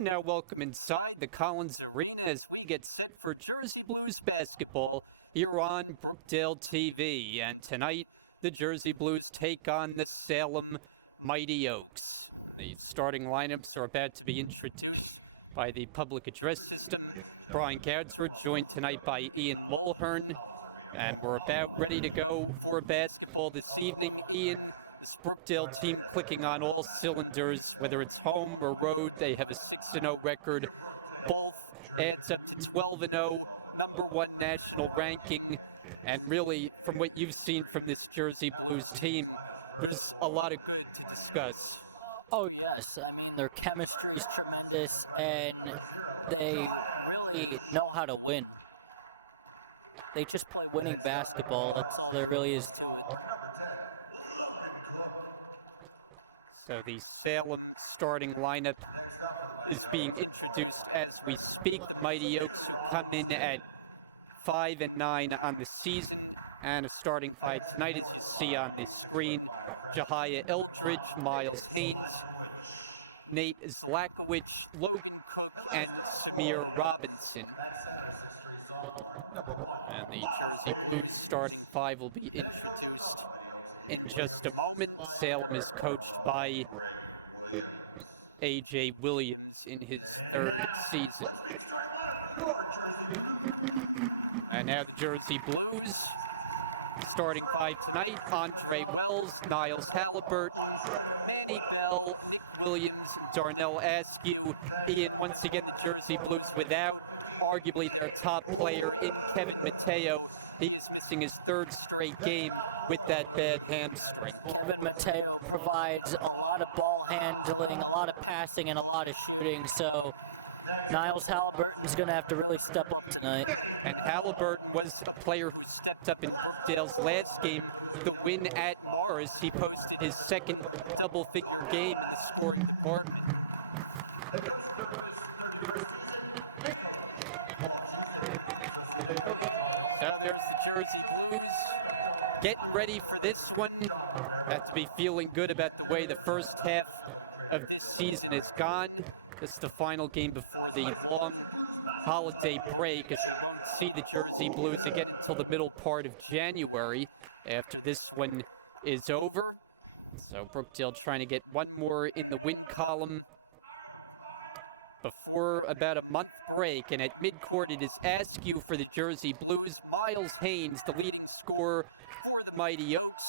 Now welcome inside the Collins Arena as we get set for Jersey Blues basketball here on Brookdale TV. And tonight, the Jersey Blues take on the Salem Mighty Oaks. The starting lineups are about to be introduced by the public address system. Brian Gadsford joined tonight by Ian Mulhern. And we're about ready to go for basketball this evening. Ian, Brookdale team clicking on all cylinders, whether it's home or road. They have a 6-0 record. Both adds up to 12-0, number one national ranking. And really, from what you've seen from this Jersey Blues team, there's a lot of good to discuss. Oh yes, their chemistry is this, and they know how to win. They just play winning basketball. There really is. So the Salem starting lineup is being introduced as we speak. Mighty Oaks come in at 5-9 on the season, and a starting five tonight is see on the screen. Jahia Eldridge, Miles Haynes, Nate Zlakowicz, Logan, and Samir Robinson. And the Blues starting five will be in just a moment. Salem is coached by A.J. Williams in his third season. And now Jersey Blues starting five tonight. Andre Wells, Niles Halliburton, Nick Williams, Darnell Askew. Ian, once again, the Jersey Blues without arguably their top player in Kevin Mateo. He's missing his third straight game with that bad hamstring. Kevin Mateo provides a lot of ball handling, a lot of passing, and a lot of shooting, so Niles Halliburton's going to have to really step up tonight. And Halliburton was the player who stepped up in Dale's last game, the win at Morris. He posted his second double-figure game, scoring more. Get ready for this one. Have to be feeling good about the way the first half of the season has gone. This is the final game before the long holiday break. As we see the Jersey Blues again until the middle part of January after this one is over. So Brookdale trying to get one more in the win column before about a month break. And at midcourt it is Askew for the Jersey Blues. Miles Haynes, the leading scorer for the Mighty Oaks,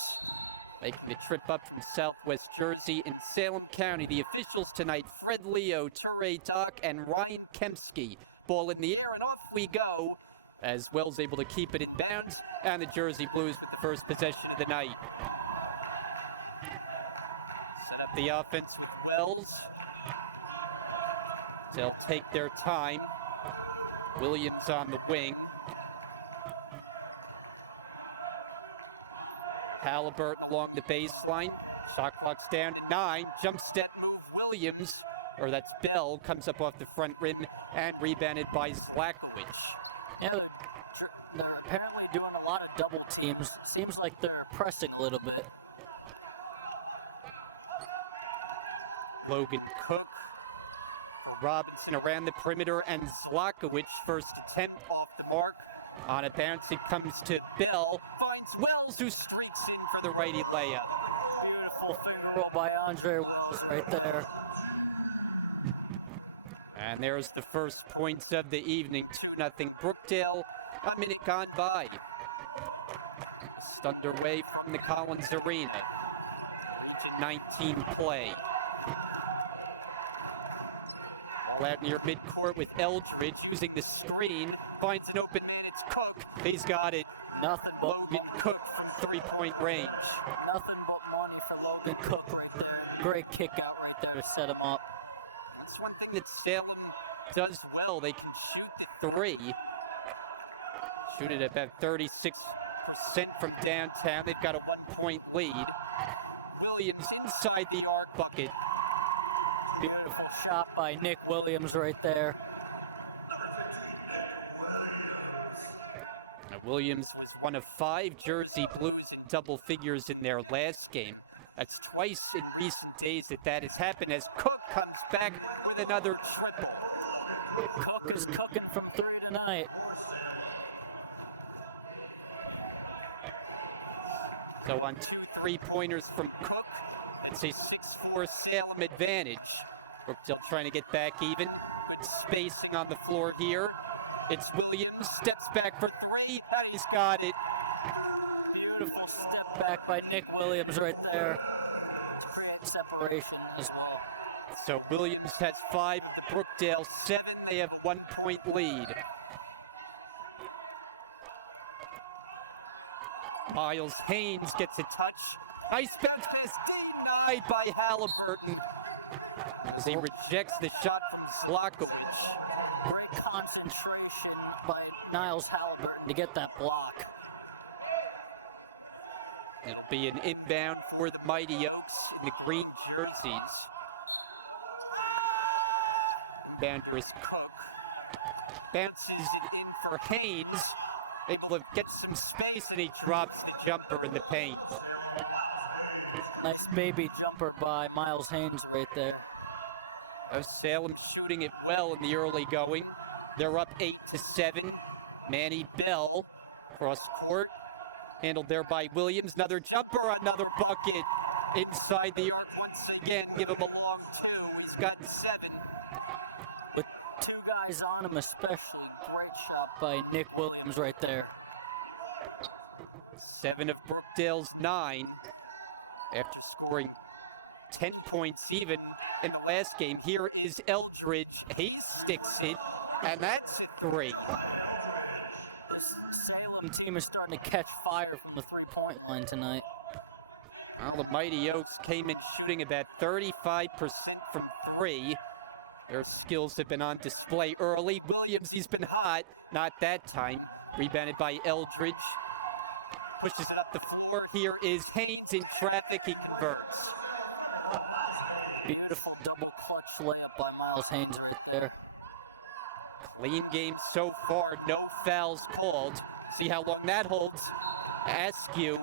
making the trip up from Southwest Jersey. In Salem County, the officials tonight, Fred Leo, Ture Dock, and Ryan Kemsky. Ball in the air, and off we go, as Wells able to keep it in bounds, and the Jersey Blues first possession of the night. The offense, Wells. They'll take their time. Williams on the wing. Halliburton along the baseline. Shot clock's down 9. Jump step. Williams, or that's Bell, comes up off the front rim and rebounded by Zlakowicz. Yeah, they're apparently doing a lot of double teams. Seems like they're pressing a little bit. Logan Cook. Robinson around the perimeter, and Zlakowicz first attempt off the mark. On a bounce, it comes to Bell. Wells, who streaks in for the righty layup. By Andre Wells right there. And there's the first points of the evening. 2-0 Brookdale. A minute gone by. It's underway from the Collins Arena. 19 play. Out near midcourt with Eldridge using the screen. Finds an open man. It's Cook. He's got it. Nothing but Cook, 3-point range. nothing Cook. Great kick out right there to set him up. One thing that Salem does well, they can shoot three. Shoot it at about 36% from downtown. They've got a 1-point lead. Williams inside the arc bucket. Beautiful shot by Nick Williams right there. Now Williams was one of 5 Jersey Blues in double figures in their last game. That's twice in recent days that has happened as Cook comes back another. Cook is cooking from 3 tonight. So on 2 3-pointers from Cook, it's a 6-4 Salem advantage. We're still trying to get back even. Spacing on the floor here. It's Williams, steps back for 3. He's got it. Back by Nick Williams right there. Separation. So Williams has 5, Brookdale 7. They have 1-point lead. Miles Haynes gets a touch. Nice bounce pass by Halliburton as he rejects the shot. Block. Concentration by Niles Halliburton to get that block. It'll be an inbound for the Mighty Oaks in the green jerseys. Boundaries. Bounces for Haynes. Able to get some space and he drops the jumper in the paint. Nice baby jumper by Miles Haynes right there. Salem shooting it well in the early going. They're up 8-7. Manny Bell cross court. Handled there by Williams. Another jumper, another bucket. Inside the arc once again. Give him a long two. He's got 7. With 2 guys on him, especially. Shot by Nick Williams right there. 7 of Brookdale's 9. After scoring 10 points even in the last game. Here is Eldridge. He sticks it. And that's 3. The team is starting to catch fire from the 3-point line tonight. Well, the Mighty Oaks came in shooting about 35% from 3. Their skills have been on display early. Williams, he's been hot. Not that time. Rebounded by Eldridge. Pushes up the floor. Here is Haynes in traffic. He converts. Beautiful double clutch layup by Miles Haynes right there. Clean game so far. No fouls called. See how long that holds. Askew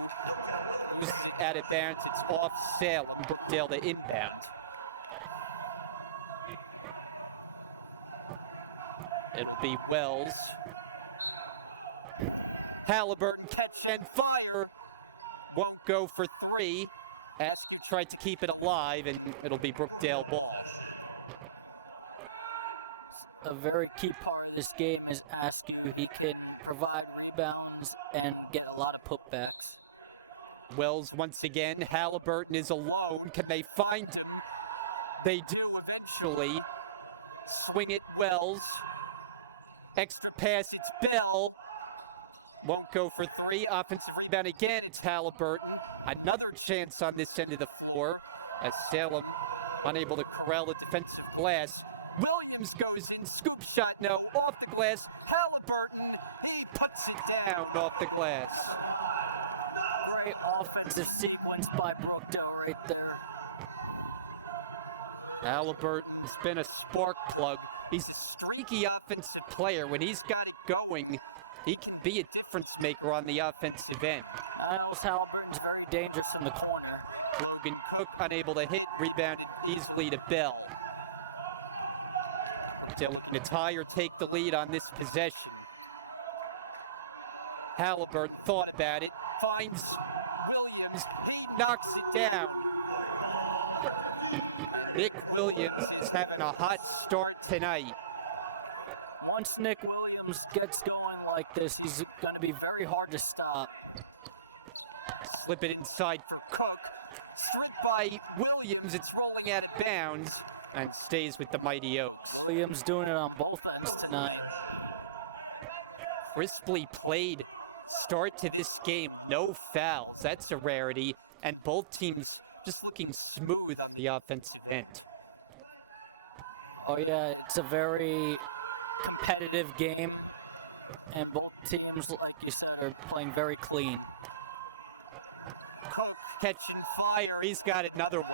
was out of bounds off Salem. Brookdale to inbound. It'll be Wells. Halliburton catch and fire. Won't go for 3. Askew tried to keep it alive, and it'll be Brookdale ball. A very key part of this game is Askew. He can provide rebounds and get a lot of putbacks. Wells once again. Halliburton is alone. Can they find him? They do eventually. Swing it, Wells. Extra pass, Bell. Won't go for 3. Offensive rebound again. It's Halliburton. Another chance on this end of the floor. As Salem unable to corral the defensive glass. Williams goes in. Scoop shot, no. Off the glass. Halliburton puts it down off the glass. Great offensive sequence by Brookdale right there. Halliburton's been a spark plug. He's a streaky offensive player. When he's got it going, he can be a difference maker on the offensive end. Miles Halliburton's very dangerous in the corner. Logan Cook unable to hit, rebound easily to Bell. Dylan to tie or take the lead on this possession. Halliburton thought about it, finds Williams, knocks it down. Nick Williams is having a hot start tonight. Once Nick Williams gets going like this, he's going to be very hard to stop. Flip it inside for Cook. By Williams, it's rolling out of bounds and stays with the Mighty Oaks. Williams doing it on both ends tonight. Crisply played start to this game. No fouls. That's a rarity. And both teams just looking smooth on the offensive end. Oh yeah, it's a very competitive game. And both teams, like you said, are playing very clean. Catch fire. He's got another one.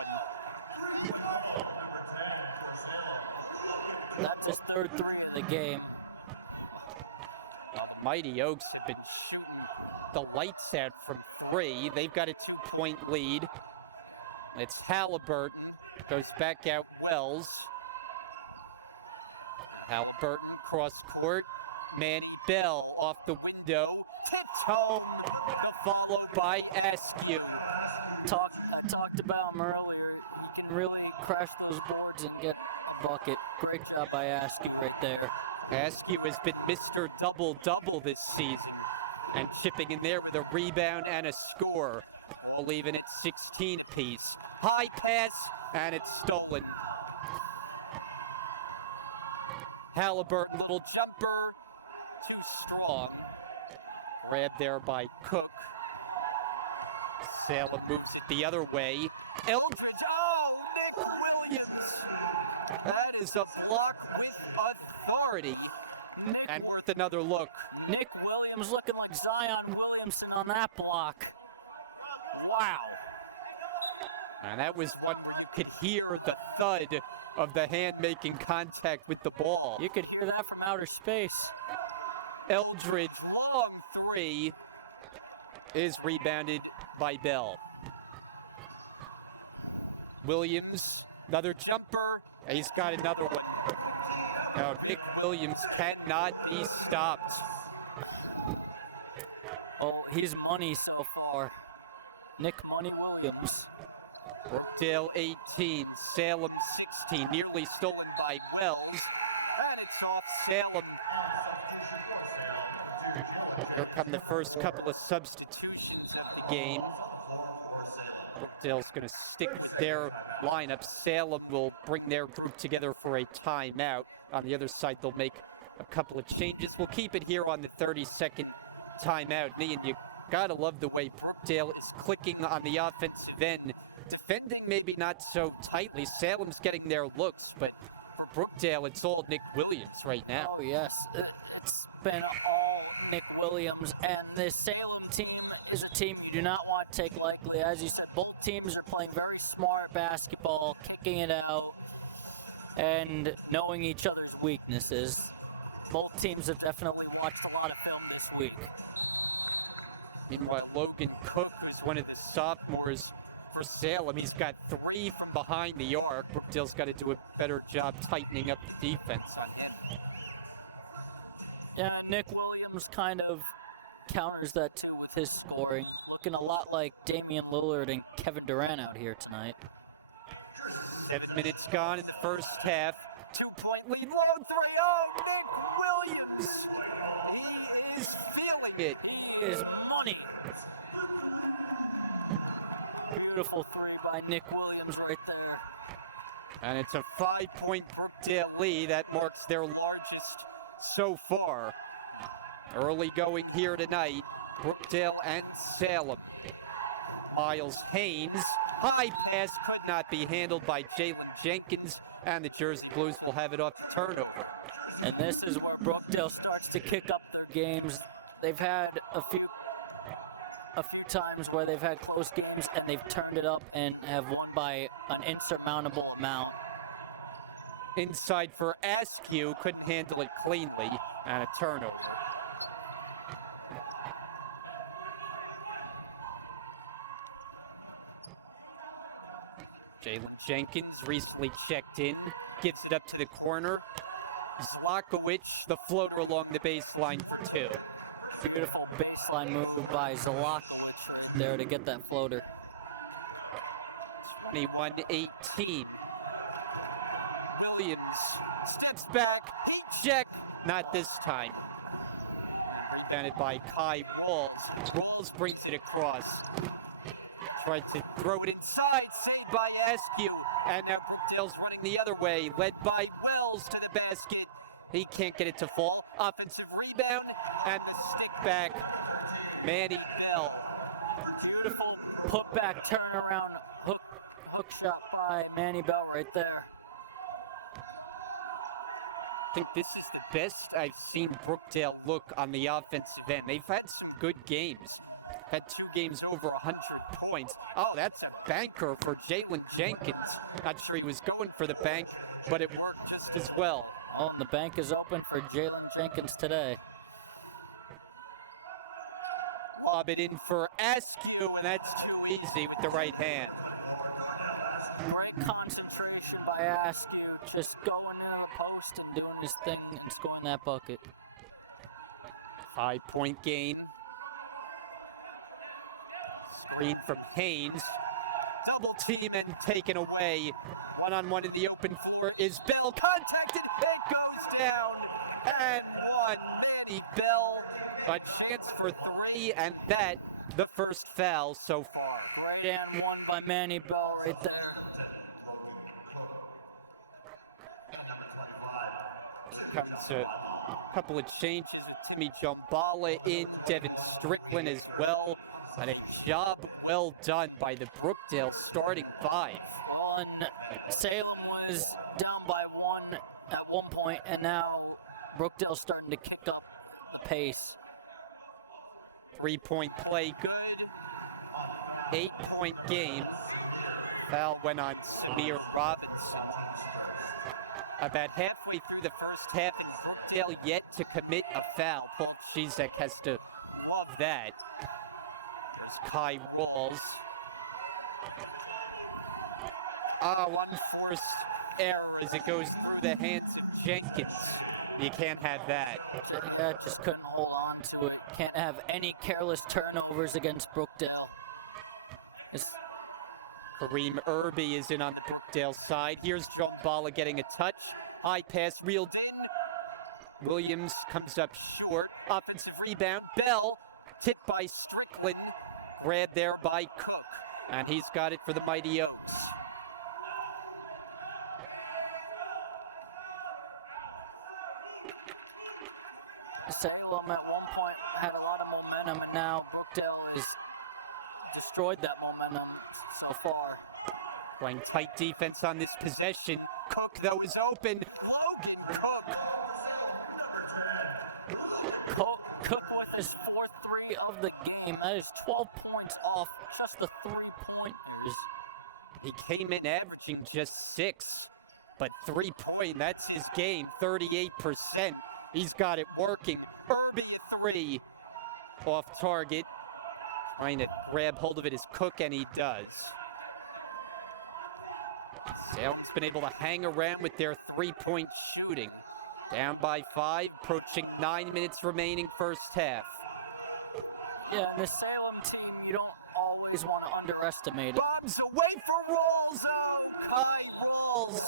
That's his third 3 of the game. Mighty Oaks have been the lights out from 3. They've got a 2-point lead. It's Halliburton. Goes back out Wells. Albert cross court. Manny Bell off the window. Home, followed by Askew. Talked about him earlier. Really crash those boards and get a bucket. Great job by Askew right there. Askew has been Mr. Double-Double this season. And chipping in there with a rebound and a score. Leaving it 16-piece. High pass, and it's stolen. Halliburton, little jumper. Strong. Grabbed there by Cook. Salem moves it the other way. Eldridge. Oh, Williams. That is a block authority. And with another look. Nick Williams looking like Zion Williamson on that block. Wow. And that was what you could hear the thud of the hand making contact with the ball. You could hear that from outer space. Eldridge, long three, is rebounded by Bell. Williams, another jumper. He's got another one. Now, Nick Williams cannot be stopped. Oh, he's money so far. Nick Money Williams. Brookdale 18, Salem 16, nearly stolen by Wells. Salem. Here come the first couple of substitutions in the game. Brookdale's going to stick with their lineup. Salem will bring their group together for a timeout. On the other side, they'll make a couple of changes. We'll keep it here on the 30-second timeout. Ian, you gotta love the way Brookdale is clicking on the offensive end. Defending maybe not so tightly. Salem's getting their looks, but Brookdale, it's all Nick Williams right now. Oh, yes. It's been Nick Williams, and this Salem team is a team you do not want to take lightly. As you said, both teams are playing very smart basketball, kicking it out, and knowing each other's weaknesses. Both teams have definitely watched a lot of film this week. Meanwhile, Logan Cook is one of the sophomores for Salem. He's got three from behind the arc. Brookdale's got to do a better job tightening up the defense. Yeah, Nick Williams kind of counters that too with his scoring. Looking a lot like Damian Lillard and Kevin Durant out here tonight. 7 minutes gone in the first half. 2-point lead. Williams. He's feeling it. His money. Beautiful three by Nick Williams right there. And it's a 5-point Brookdale lead that marks their largest so far. Early going here tonight. Brookdale and Salem. Miles Haynes. High pass could not be handled by Jalen Jenkins. And the Jersey Blues will have it off the turnover. And this is where Brookdale starts to kick up their games. They've had a few times where they've had close games and they've turned it up and have won by an insurmountable amount. Inside for Askew, couldn't handle it cleanly, and a turnover. Jalen Jenkins recently checked in, gives it up to the corner. Zlakowicz, the floater along the baseline for two. Beautiful baseline move by Zalak there to get that floater. 21-18. Williams steps back, check, not this time. Defended by Kai Walls. Walls brings it across. Tries to throw it inside, saved by Askew. And now Brookdale's running the other way, led by Wells to the basket. He can't get it to fall. Offensive rebound, and back. Manny Bell. Put back, turn around, hook shot by Manny Bell right there. I think this is the best I've seen Brookdale look on the offensive end. They've had some good games. Had 2 games over 100 points. Oh, that's a banker for Jalen Jenkins. Not sure he was going for the bank, but it worked just as well. Oh, the bank is open for Jalen Jenkins today. Lob it in for Askew, and that's too easy with the right hand. Great concentration by Askew, just going down, him doing his thing and scoring that bucket. 5-point game. Screen from Haynes. Double team and taken away. One-on-one in the open floor is Bell. Contact and goes down. And one. Manny Bell. A chance for 3, and that the first foul so far. Damn one by Manny Bell right there. A couple of changes. Timmy Jumbala in, Devin Strickland as well. And a job well done by the Brookdale starting 5. Salem was down by 1 at one point, and now Brookdale starting to kick up pace. 3-point play, good. 8-point game. Foul went on Samir Robbins. About halfway through the first half, Brookdale yet to commit a foul. Paul Zizek has to love that. Kai Walls. One forced error as it goes through the hands of Jenkins. You can't have that. Yeah, just couldn't hold on to it. Can't have any careless turnovers against Brookdale. Kareem Irby is in on the Brookdale side. Here's Jumbala getting a touch. High pass, real deep. Williams comes up short. Offensive rebound. Bell tipped by Strickland. Grabbed there by Cook. And he's got it for the Mighty Oaks. Salem at one point had a lot of momentum, and now Brookdale has destroyed that momentum so far. Playing tight defense on this possession. Cook, though, is open. Cook with his 4th 3 of the game. That is 12 points off just the 3-pointers. He came in averaging just 6, but 3-point, that's his game, 38%. He's got it working. Irby 3 off target. Trying to grab hold of it is Cook, and he does. Salem's been able to hang around with their 3-point shooting. Down by 5, approaching 9 minutes remaining first half. Yeah, this Salem team, you don't always want to underestimate it. Bombs away for Rolls! High Rolls!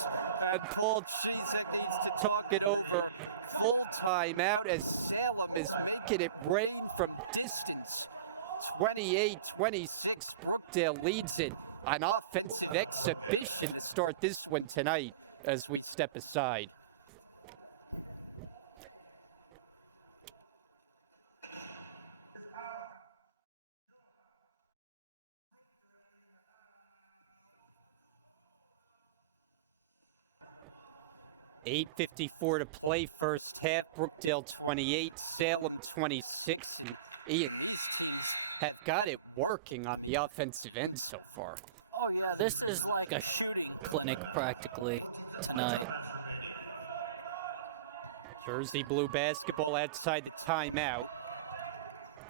And Paul Zizek talk it over. Full time out as Salem is making it rain from distance. 28-26, Brookdale leads it. An offensive exhibition to start this one tonight as we step aside. .8:54 to play first half. Brookdale 28, Salem 26. Ian have got it working on the offensive end so far. This is like a shooting clinic practically tonight. Jersey Blue basketball outside the timeout.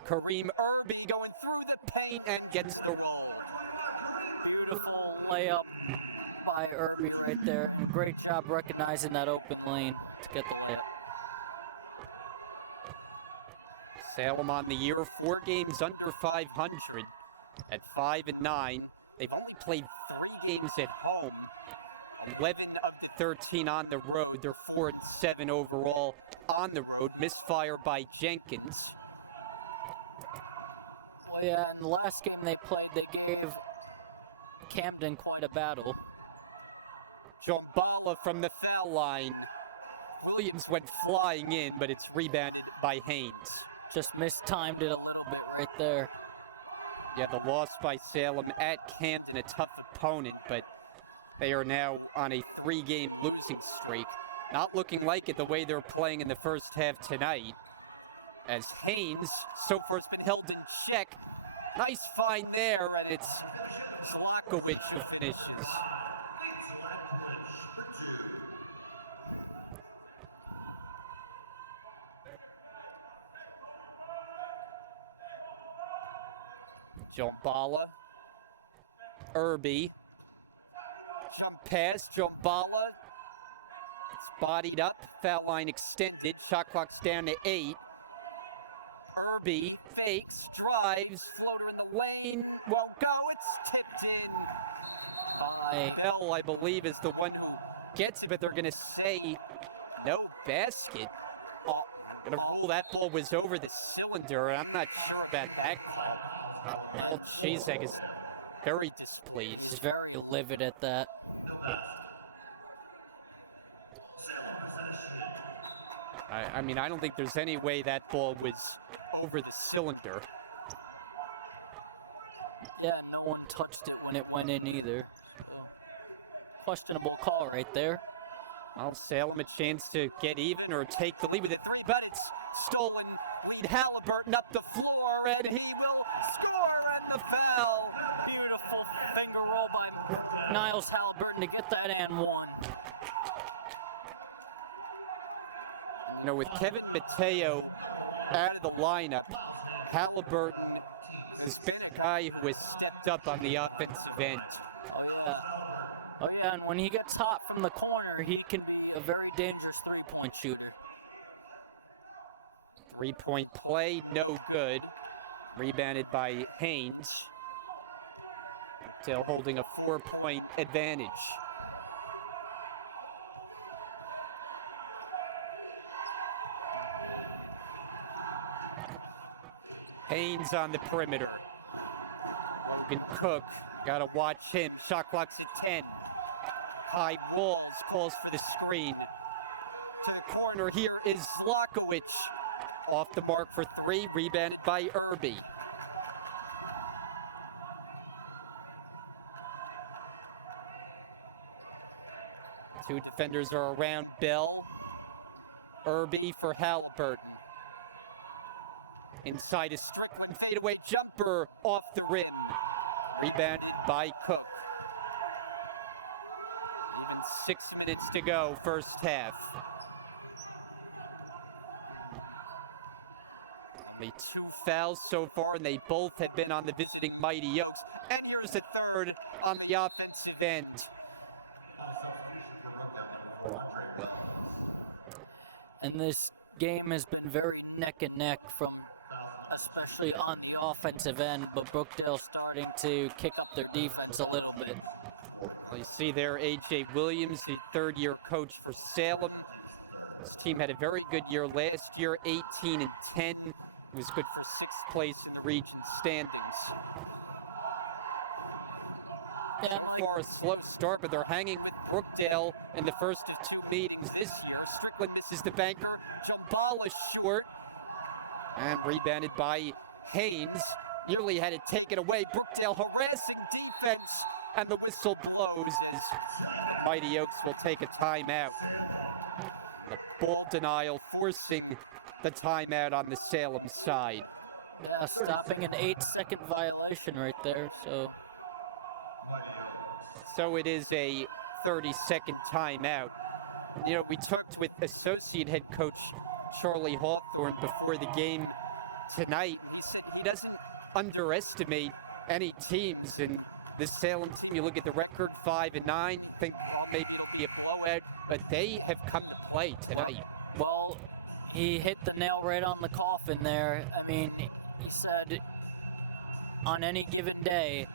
Kareem Irby going through the paint and gets the layup by Irby right there. Great job recognizing that open lane to get the hit. Salem on the year, 4 games under 500 at 5-9. They've played 3 games at home, 11 of the 13 on the road. They're 4-7 overall on the road. Misfire by Jenkins. Yeah, in the last game they played, they gave Camden quite a battle. Jumbala from the foul line. Williams went flying in, but it's rebounded by Haynes. Just mistimed it a little bit right there. Yeah, the loss by Salem at Camden, a tough opponent, but they are now on a 3-game losing streak. Not looking like it the way they're playing in the first half tonight. As Haynes, so far held in check. Nice find there, and it's Slackovich who finishes. Jumbala. Irby. Pass, Jumbala. bodied up, foul line extended, shot clock's down to 8. Irby fakes, drives, lane, won't go, it's tipped in. Bell, I believe, is the one who gets it, but they're going to say no basket. Oh, gonna roll that ball was over the cylinder. I'm not sure about that. Jacek is very displeased. He's very livid at that. I mean, I don't think there's any way that ball was over the cylinder. Yeah, no one touched it when it went in either. Questionable call right there. Well, Salem a chance to get even or take the lead with it. But it's stolen. Reed Halliburton up the floor, and he will score the foul. Niles Halliburton to get that and one. You know, with Kevin Mateo out of the lineup, Halliburton has been a guy who has stepped up on the offensive end. And when he gets hot from the corner, he can be a very dangerous three-point shooter. Three-point play, no good. Rebounded by Haynes. Still holding a 4-point advantage. Haynes on the perimeter. Can cook. Gotta watch him. Shot clock's 10. High ball. Calls for the screen. Corner here is Lockowitz. Off the mark for 3. Rebounded by Irby. Two defenders are around Bell. Irby for Halliburton. Inside is fadeaway jumper off the rim. Rebounded by Cook. 6 minutes to go, first half. The 2 fouls so far, and they both have been on the visiting Mighty Oaks. And here's a third on the offensive end. And this game has been very neck and neck from, especially on the offensive end, but Brookdale starting to kick up their defense a little bit. Well, you see there A.J. Williams, the third-year coach for Salem. This team had a very good year last year, 18-10. It was good for 6th place in region standings. Yeah, for a slow start, but they're hanging with Brookdale in the first 2 meetings. This is the banker. Ball is short. And rebounded by Haynes. Nearly had it taken away. Brookdale harassing defense. And the whistle blows. Mighty Oaks will take a timeout. The ball denial forcing the timeout on the Salem side. Stopping an 8-second violation right there. So it is a 30-second timeout. You know, we talked with associate head coach Charlie Hawthorne before the game tonight. He doesn't underestimate any teams. And the Salem team, you look at the record, 5-9, think maybe be a blowout, but they have come to play tonight. Well, he hit the nail right on the coffin there. I mean, he said on any given day,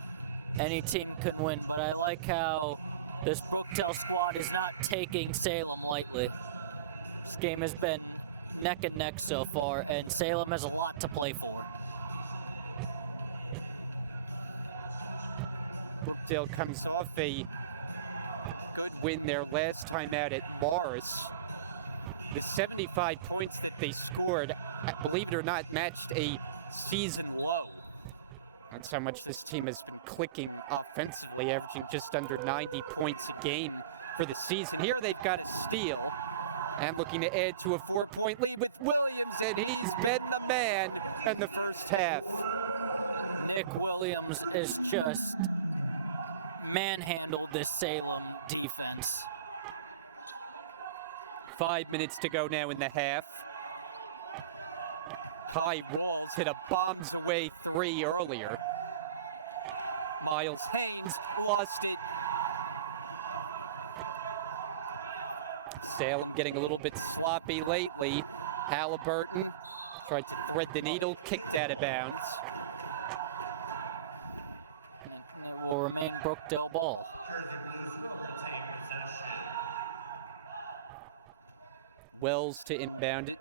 any team could win. But I like how this Brookdale squad is not taking Salem lightly. This game has been neck and neck so far, and Salem has a lot to play for. Brookdale comes off a win their last time out at Mars. The 75 points that they scored, believe it or not, matched a season low. That's how much this team is clicking offensively, averaging just under 90 points a game for the season. Here they've got a steal. And looking to add to a 4-point lead with Williams, and he's been the man in the first half. Nick Williams is just manhandled this Salem defense. 5 minutes to go now in the half. Ty Rolls hit a bombs away 3 earlier. Miles Haynes lost it. Salem getting a little bit sloppy lately. Halliburton tried to thread the needle, kicked out of bounds. Will remain Brookdale ball. Wells to inbound it.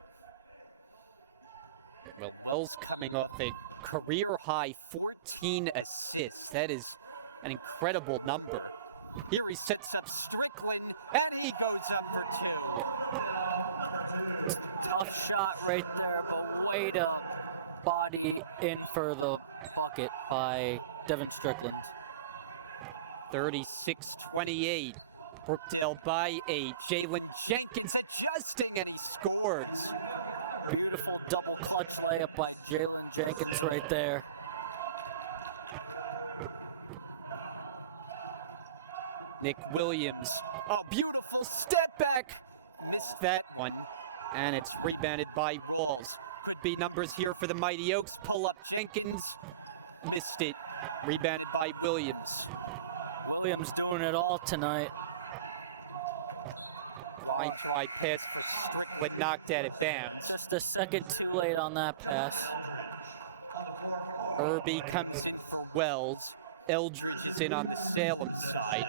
Well, Wells coming off a career-high 14 assists. That is an incredible number. Here he sets up Strickland, and he goes up for two. Tough shot right there. Way to body in for the bucket by Devin Strickland. 36-28. Brookdale by 8. Jalen Jenkins adjusting and he scores. Beautiful double clutch layup by Jalen Jenkins right there. Nick Williams, a beautiful step back. Missed that one. And it's rebounded by Walls. B numbers here for the Mighty Oaks. Pull up Jenkins. Missed it. Rebounded by Williams. Williams doing it all tonight. Fine try pass, but knocked out of bounds. The second too late on that pass. Irby comes in for Wells. Eldridge in on the Salem side.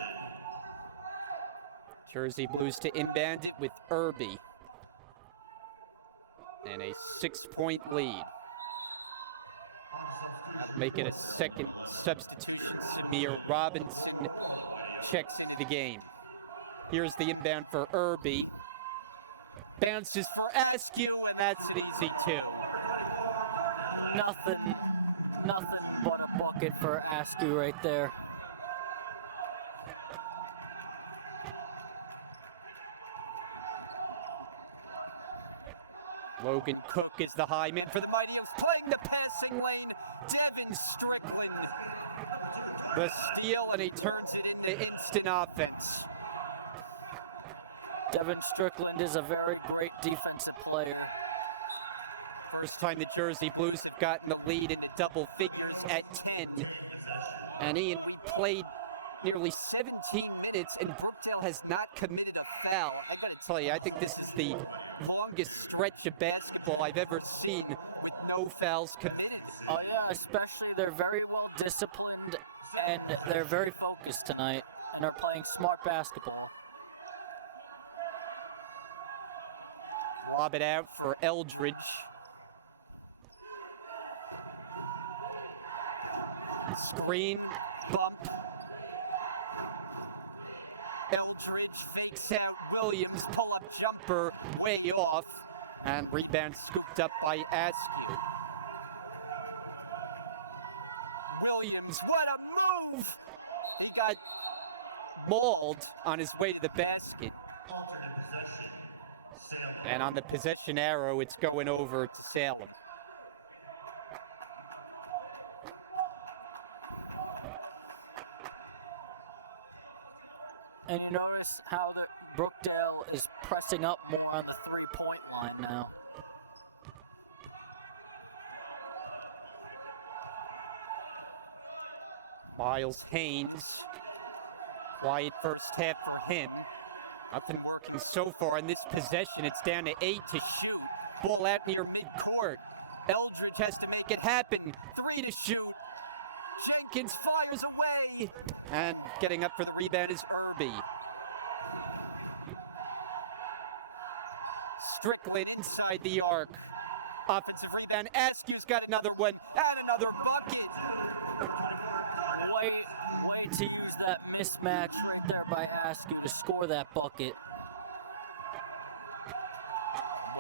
Jersey Blues to inbound it with Irby. And a 6-point lead. Make it a second substitution. Samir Robinson checks the game. Here's the inbound for Irby. Bounces for Askew, and that's an easy two. Nothing but a bucket for Askew right there. Logan Cook is the high man for the Mighty, playing the passing lane. Devin Strickland. The steal, and he turns it into instant offense. Devin Strickland is a very great defensive player. First time the Jersey Blues have gotten the lead in double figures at 10. And Ian played nearly 17 minutes, and Brookdale has not committed a foul. I gotta tell you, I think this is the longest stretch of basketball I've ever seen with no fouls committed. Especially, they're very well disciplined and they're very focused tonight and are playing smart basketball. Lob it out for Eldridge. Screen, bump. Eldridge fakes out Williams, pull-up jumper, way off. And rebound scooped up by Askew. Williams, what a move! He got mauled on his way to the basket. And on the possession arrow, it's going over Salem. And notice how Brookdale is pressing up more on the three-point line now. Miles Haynes. Quiet first half for him. Nothing working so far in this possession. It's down to 8 to shoot. Ball out near midcourt. Eldridge has to make it happen. 3 to shoot. Jenkins fires away. And getting up for the rebound is Irby. Strickland inside the arc. Offensive rebound. Askew's got another one. And another bucket. Way to use that mismatch there by Askew to score that bucket.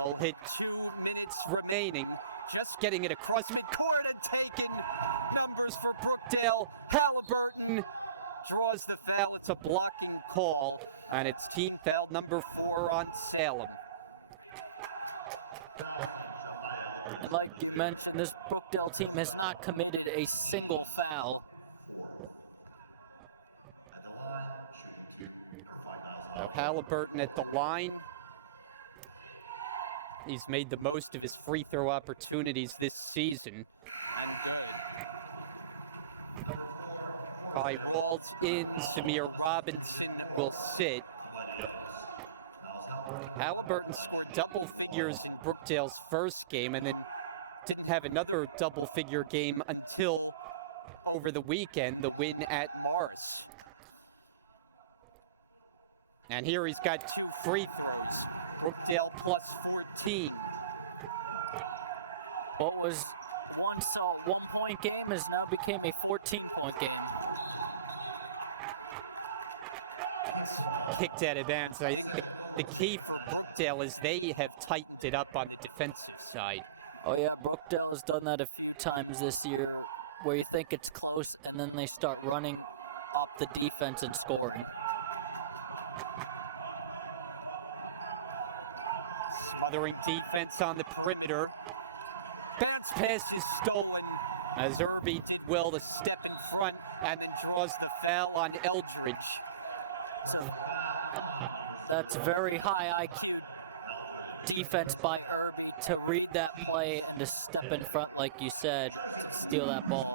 Will hit 2 minutes remaining. Just getting it across the court and taking numbers for Brookdale. Halliburton draws the foul. It's a blocking call. And it's team foul number 4 on Salem. And like you mentioned, this Brookdale team has not committed a single foul. Now Halliburton at the line. He's made the most of his free throw opportunities this season. By Walls in, Samir Robinson will sit. Halliburton double figures in Brookdale's first game and then didn't have another double figure game until over the weekend, the win at Mars. And here he's got 3 Brookdale plus 14. What was once a 1-point game has now became a 14-point game. Kicked out of bounds. I think the key for Brookdale is they have tightened it up on the defensive side. Oh yeah, Brookdale has done that a few times this year, where you think it's close and then they start running up the defense and scoring. Smothering defense on the perimeter. Bounce pass is stolen as Irby did well to step in front and draws the foul on Eldridge. That's very high IQ defense by Irby to read that play and to step in front, like you said, steal that ball.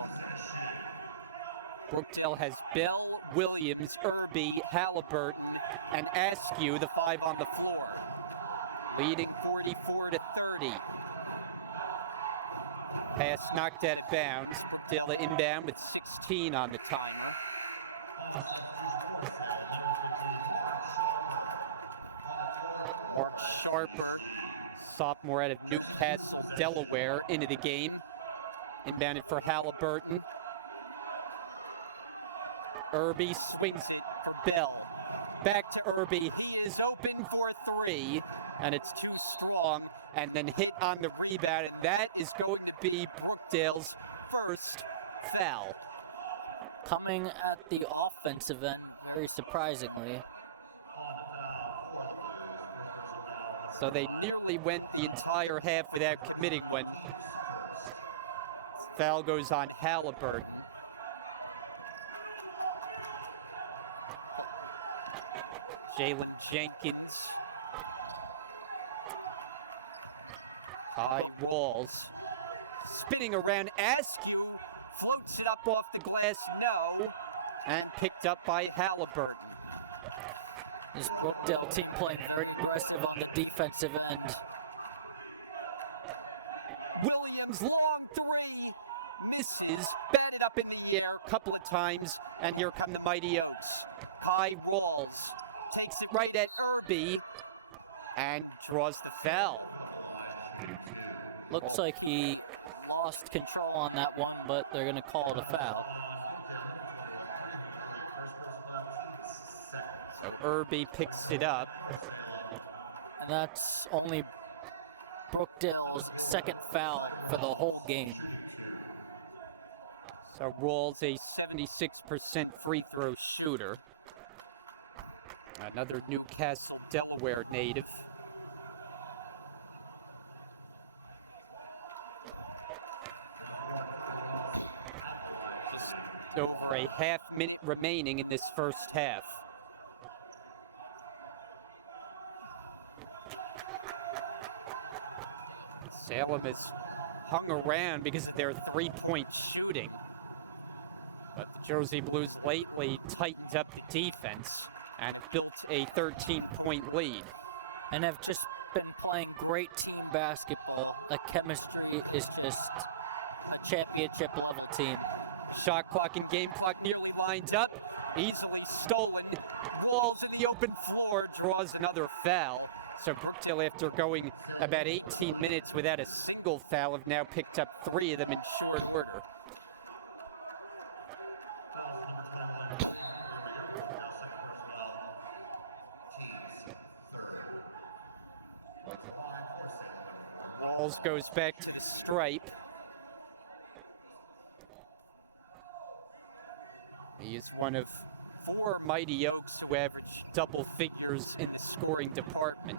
Brookdale has Bell, Williams, Irby, Halliburton, and Askew, the 5 on the floor, leading 44-30. Pass knocked out of bounds. Brookdale inbound with 16 on the top. Sharper, sophomore out of Newcastle, Delaware, into the game. Inbounded for Halliburton. Irby swings Bell. Back to Irby. He is open for 3, and it's too strong. And then hit on the rebound. And that is going to be Brookdale's first foul. Coming at the offensive end, very surprisingly. So they nearly went the entire half without committing one. Foul goes on Halliburton. Jalen Jenkins. High walls. Spinning around Askew. Floats up off the glass. No. And picked up by Halliburton. This Brookdale team playing very aggressive on the defensive end. Williams long 3. Misses. Batted up in the air a couple of times. And here come the Mighty Oaks. High walls. Takes it right at Irby. And draws the foul. Looks like he lost control on that one, but they're going to call it a foul. So Irby picks it up. That's only Brookdale's second foul for the whole game. So Rawls, a 76% free throw shooter. Another Newcastle, Delaware native. Over a half minute remaining in this first half. Salem has hung around because of their 3-point shooting. But Jersey Blues lately tightened up the defense and built a 13-point lead. And have just been playing great team basketball. The chemistry is just championship level team. Shot clock and game clock nearly lined up. Easily stolen. Falls in the open floor. Draws another foul. So Brookdale, after going about 18 minutes without a single foul, have now picked up 3 of them in short order. Balls goes back to the stripe. He is one of 4 Mighty Oaks who average double figures in the scoring department.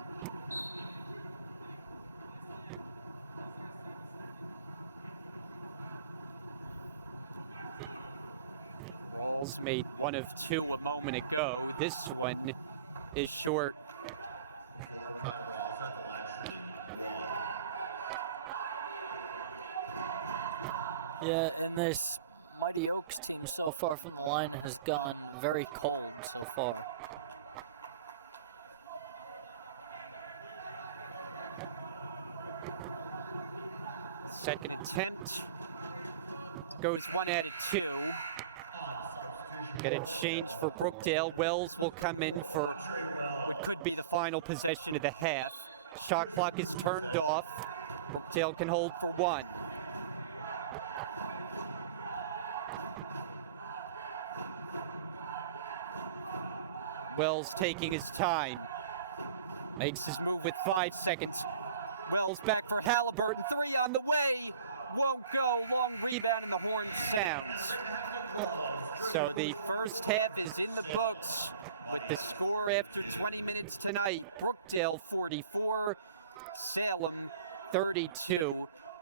Balls made one of 2 a moment ago. This one is short. Yeah, this Mighty Oaks team so far from the line has gone very cold so far. Second attempt. Goes 1 at 2. Get a change for Brookdale. Wells will come in for could be the final possession of the half. Shot clock is turned off. Brookdale can hold 1. Wells taking his time. Makes his move with 5 seconds. Wells back for Halliburton. 3 on the way. Won't rebound and the horn sounds. So the first half is in the books. The score after 20 minutes tonight. Brookdale 44, Salem 32.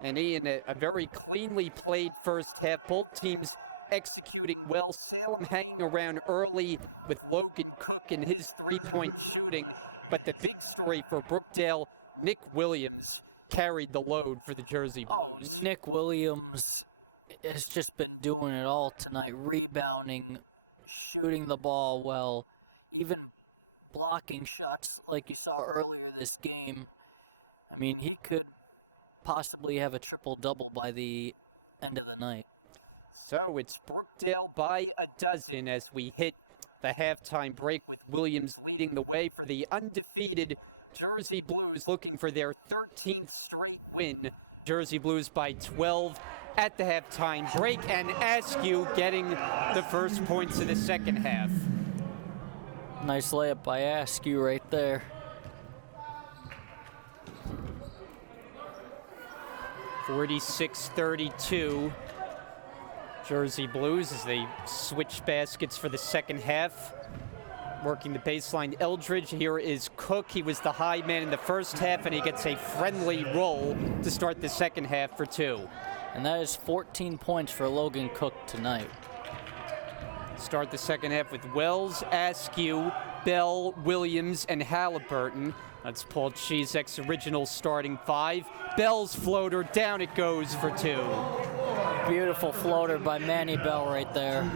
And Ian, a very cleanly played first half. Both teams executing well. Salem hanging around early with Logan Cook and his three-point shooting. But the big story for Brookdale, Nick Williams carried the load for the Jersey Blues. Nick Williams has just been doing it all tonight, rebounding, shooting the ball well, even blocking shots like you saw earlier in this game. I mean, he could possibly have a triple-double by the end of the night. So it's Brookdale by a dozen as we hit the halftime break, with Williams leading the way for the undefeated Jersey Blues, looking for their 13th straight win. Jersey Blues by 12 at the halftime break, and Askew getting the first points of the second half. Nice layup by Askew right there. 46-32. Jersey Blues as they switch baskets for the second half. Working the baseline, Eldridge. Here is Cook. He was the high man in the first half, and he gets a friendly roll to start the second half for 2. And that is 14 points for Logan Cook tonight. Start the second half with Wells, Askew, Bell, Williams, and Halliburton. That's Paul Chizek's original starting 5. Bell's floater, down it goes for 2. Beautiful floater by Manny Bell right there.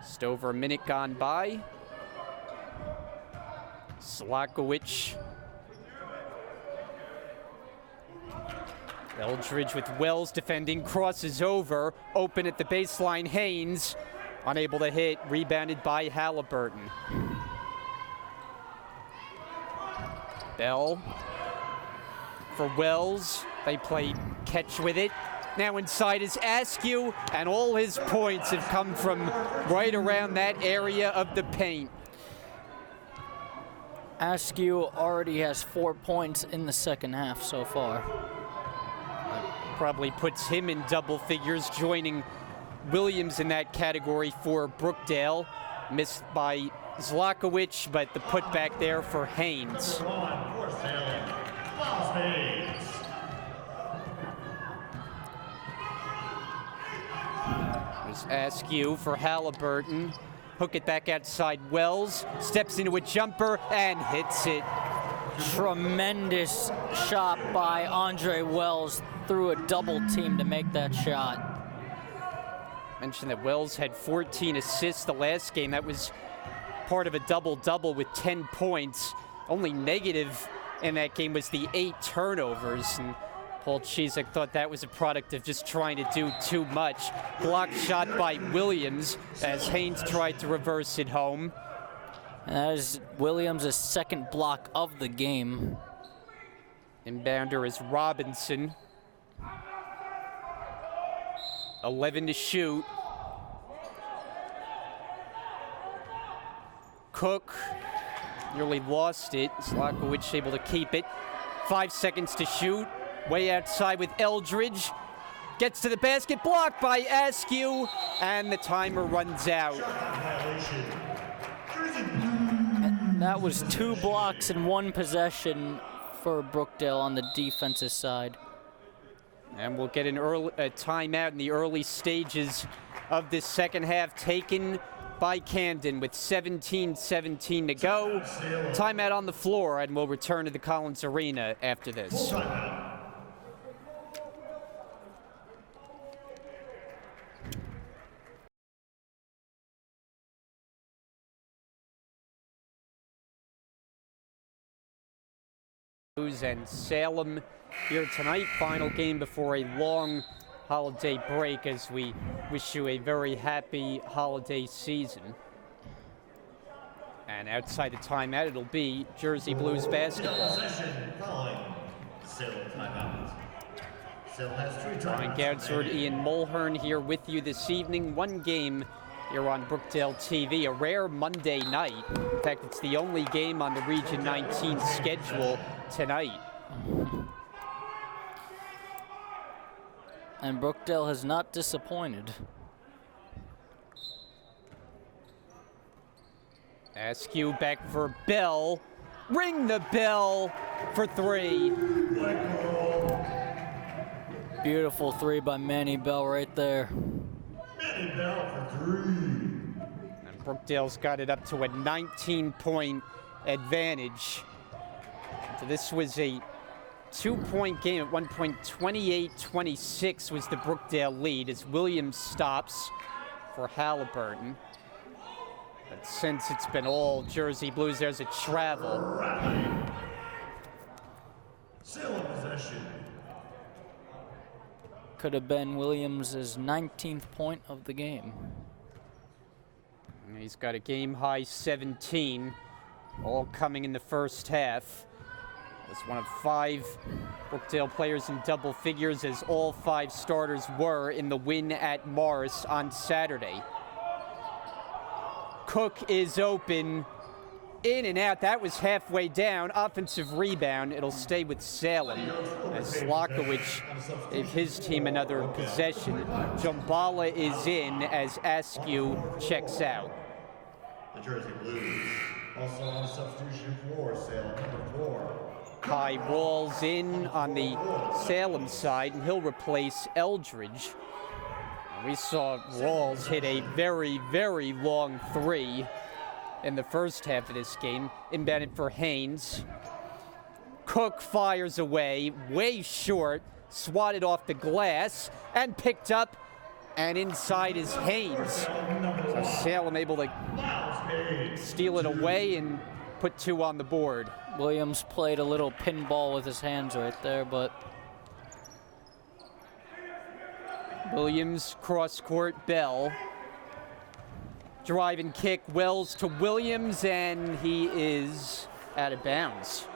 Just over a minute gone by. Slakowicz. Eldridge with Wells defending, crosses over, open at the baseline. Haynes unable to hit, rebounded by Halliburton. Bell for Wells. They play catch with it. Now inside is Askew, and all his points have come from right around that area of the paint. Askew already has 4 points in the second half so far. Probably puts him in double figures, joining Williams in that category for Brookdale. Missed by Zlakowicz, but the putback there for Haynes. There's Askew for Halliburton. Hook it back outside Wells. Steps into a jumper and hits it. Tremendous shot by Andre Wells through a double team to make that shot. Mentioned that Wells had 14 assists the last game. That was part of a double-double with 10 points. Only negative in that game was the 8 turnovers. And Paul Chizek thought that was a product of just trying to do too much. Blocked shot by Williams as Haynes tried to reverse it home. And that is Williams' second block of the game. Inbounder is Robinson. 11 to shoot. Cook nearly lost it. Zlakowicz able to keep it. 5 seconds to shoot. Way outside with Eldridge. Gets to the basket, blocked by Askew, and the timer runs out. And that was 2 blocks in 1 possession for Brookdale on the defensive side. And we'll get a timeout in the early stages of this second half, taken by Camden with 17:17 to go. Timeout on the floor, and we'll return to the Collins Arena after this. Blues and Salem here tonight. Final game before a long holiday break as we wish you a very happy holiday season. And outside the timeout, it'll be Jersey Blues basketball. Ryan Goudsford, Ian Mulhern here with you this evening. One game here on Brookdale TV, a rare Monday night. In fact, it's the only game on the Region 19 schedule tonight. And Brookdale has not disappointed. Askew back for Bell. Ring the bell for three. Beautiful three by Manny Bell right there. Manny Bell for three. And Brookdale's got it up to a 19-point advantage. So this was a 2-point game. At one point, 28-26 was the Brookdale lead as Williams stops for Halliburton. But since it's been all Jersey Blues, there's a travel. Salem possession. Could have been Williams' 19th point of the game. And he's got a game-high 17, all coming in the first half. Was one of 5 Brookdale players in double figures, as all 5 starters were in the win at Morris on Saturday. Cook is open, in and out. That was halfway down. Offensive rebound. It'll stay with Salem as Slokowicz gave his team another possession. Jumbala is in as Askew checks out. The Jersey Blues also on the substitution floor. Salem number 4. Kai Walls in on the Salem side, and he'll replace Eldridge. We saw Walls hit a very, very long three in the first half of this game. Inbounded for Haynes. Cook fires away, way short, swatted off the glass, and picked up, and inside is Haynes. So Salem able to steal it away and put 2 on the board. Williams played a little pinball with his hands right there, but Williams, cross-court, Bell. Drive and kick, Wells to Williams, and he is out of bounds.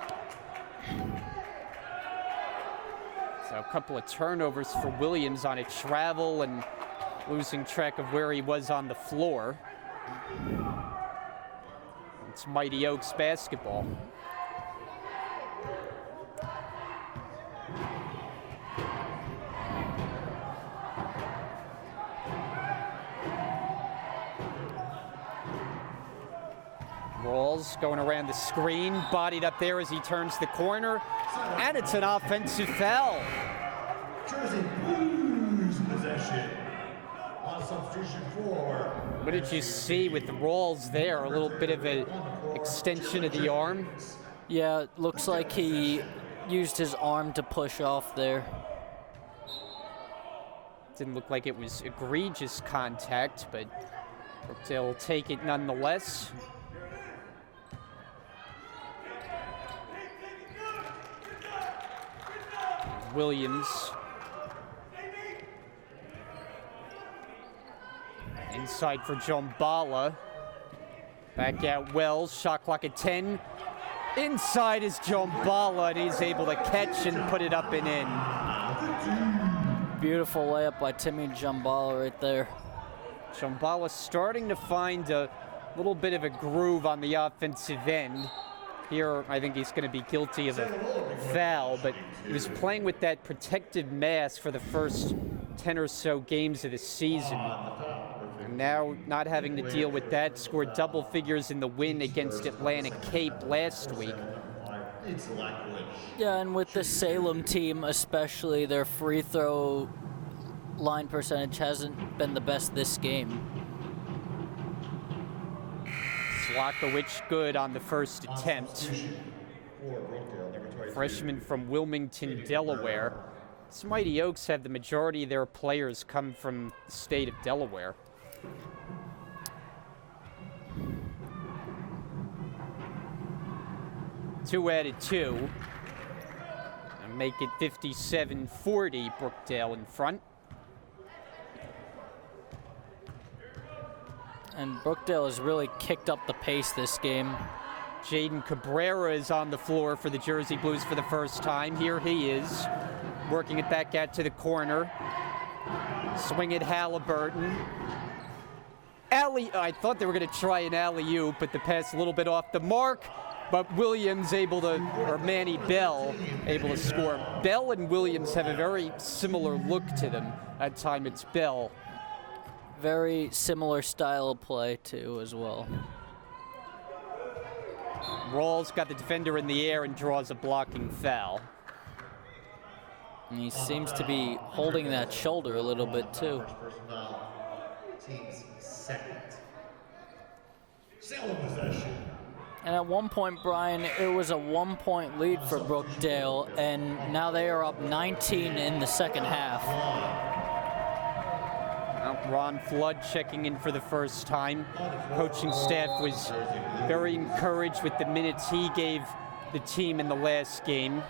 So a couple of turnovers for Williams on a travel and losing track of where he was on the floor. It's Mighty Oaks basketball. Rawls going around the screen, bodied up there as he turns the corner, and it's an offensive foul. Jersey Blues possession on substitution floor. What did you see with the Rawls there? A little bit of an extension of the arm? yeah, it looks like he used his arm to push off there. Didn't look like it was egregious contact, but Brookdale will take it nonetheless. Williams. Inside for Jumbala. Back out Wells, shot clock at 10. Inside is Jumbala, and he's able to catch and put it up and in. Beautiful layup by Timmy Jumbala right there. Jumbala starting to find a little bit of a groove on the offensive end. Here, I think he's going to be guilty of a foul, but he was playing with that protective mask for the first 10 or so games of the season. And now, not having to deal with that, scored double figures in the win against Atlantic Cape last week. Yeah, and with the Salem team especially, their free throw line percentage hasn't been the best this game. Slokowicz good on the first attempt. Freshman from Wilmington, Delaware. These Mighty Oaks have the majority of their players come from the state of Delaware. Two added 2. make it 57-40, Brookdale in front. And Brookdale has really kicked up the pace this game. Jaden Cabrera is on the floor for the Jersey Blues for the first time. Here he is, working it back out to the corner. Swing at Halliburton. I thought they were going to try an alley-oop, but the pass a little bit off the mark. But Williams able to, or Manny Bell able to score. Bell and Williams have a very similar look to them. At time it's Bell. Very similar style of play, too, as well. Rawls got the defender in the air and draws a blocking foul. And he seems to be holding that shoulder a little bit, too. Team's second. Salem possession. And at one point, Brian, it was a 1-point lead for Brookdale, and now they are up 19 in the second half. Ron Flood checking in for the first time. Coaching staff was very encouraged with the minutes he gave the team in the last game.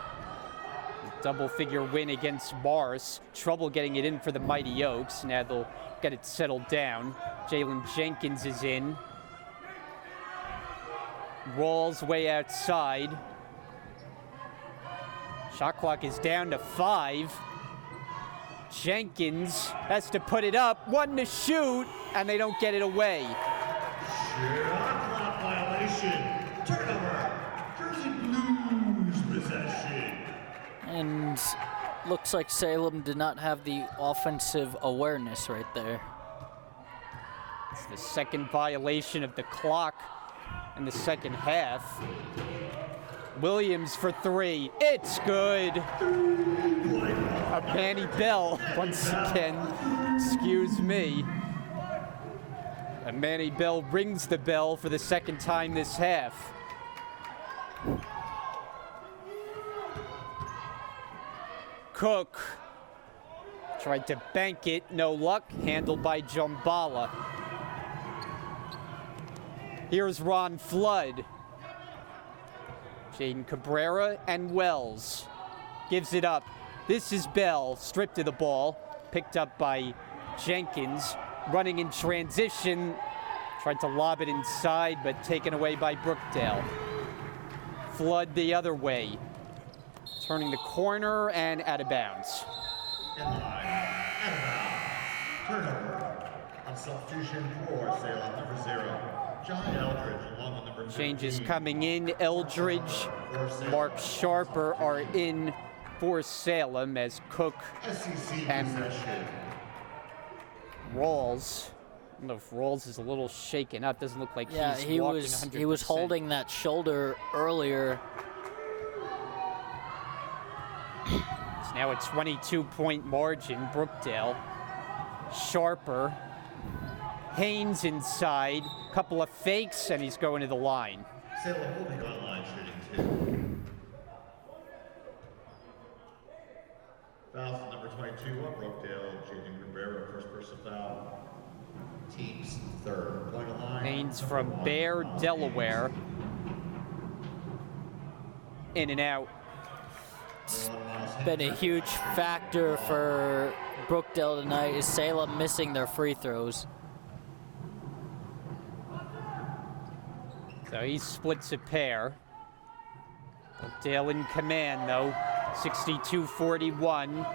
Double-figure win against Morris. Trouble getting it in for the Mighty Oaks. Now they'll get it settled down. Jalen Jenkins is in. Rawls way outside. Shot clock is down to 5. Jenkins has to put it up. 1 to shoot, and they don't get it away. Shot clock violation. Turnover. Jersey Blues possession. And looks like Salem did not have the offensive awareness right there. It's the second violation of the clock in the second half. Williams for 3. It's good. Manny Bell once again. Excuse me. And Manny Bell rings the bell for the second time this half. Cook tried to bank it, no luck. Handled by Jumbala. Here's Ron Flood. Jaden Cabrera and Wells. Gives it up. This is Bell, stripped of the ball. Picked up by Jenkins. Running in transition. Tried to lob it inside, but taken away by Brookdale. Flood the other way. Turning the corner and out of bounds. In line. Out of bounds. Turnover. On substitution for Salem, number 0. John Eldridge along with number 2. Changes coming in. Eldridge, Mark Sharper are in for Salem as Cook SEC and possession. Rawls. I don't know if Rawls is a little shaken up. Doesn't look like Yeah, he's he walking was 100%. he was holding that shoulder earlier. It's now a 22-point margin. Brookdale. Sharper. Haynes inside. Couple of fakes, and he's going to the line. Salem holding on line shooting 2. Fouls number 22 on Brookdale. Jaden Cabrera, first person foul. Team's third. Going to line. Haynes from Bear, Delaware. In and out. Been a huge factor for Brookdale tonight is Salem missing their free throws. So he splits a pair. Brookdale in command, though. 62-41.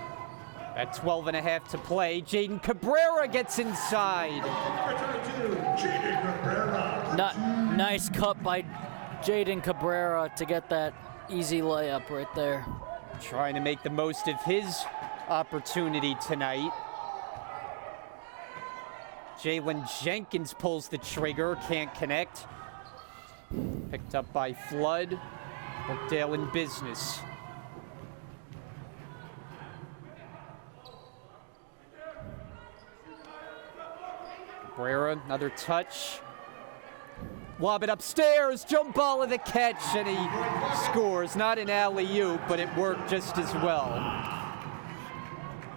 At 12 and a half to play. Jaden Cabrera gets inside. Number 22, Jaden Cabrera. Nice cut by Jaden Cabrera to get that easy layup right there. Trying to make the most of his opportunity tonight. Jalen Jenkins pulls the trigger, can't connect. Picked up by Flood. Brookdale in business. Cabrera, another touch. Lob it upstairs, jump ball of the catch, and he scores. Not an alley-oop, but it worked just as well.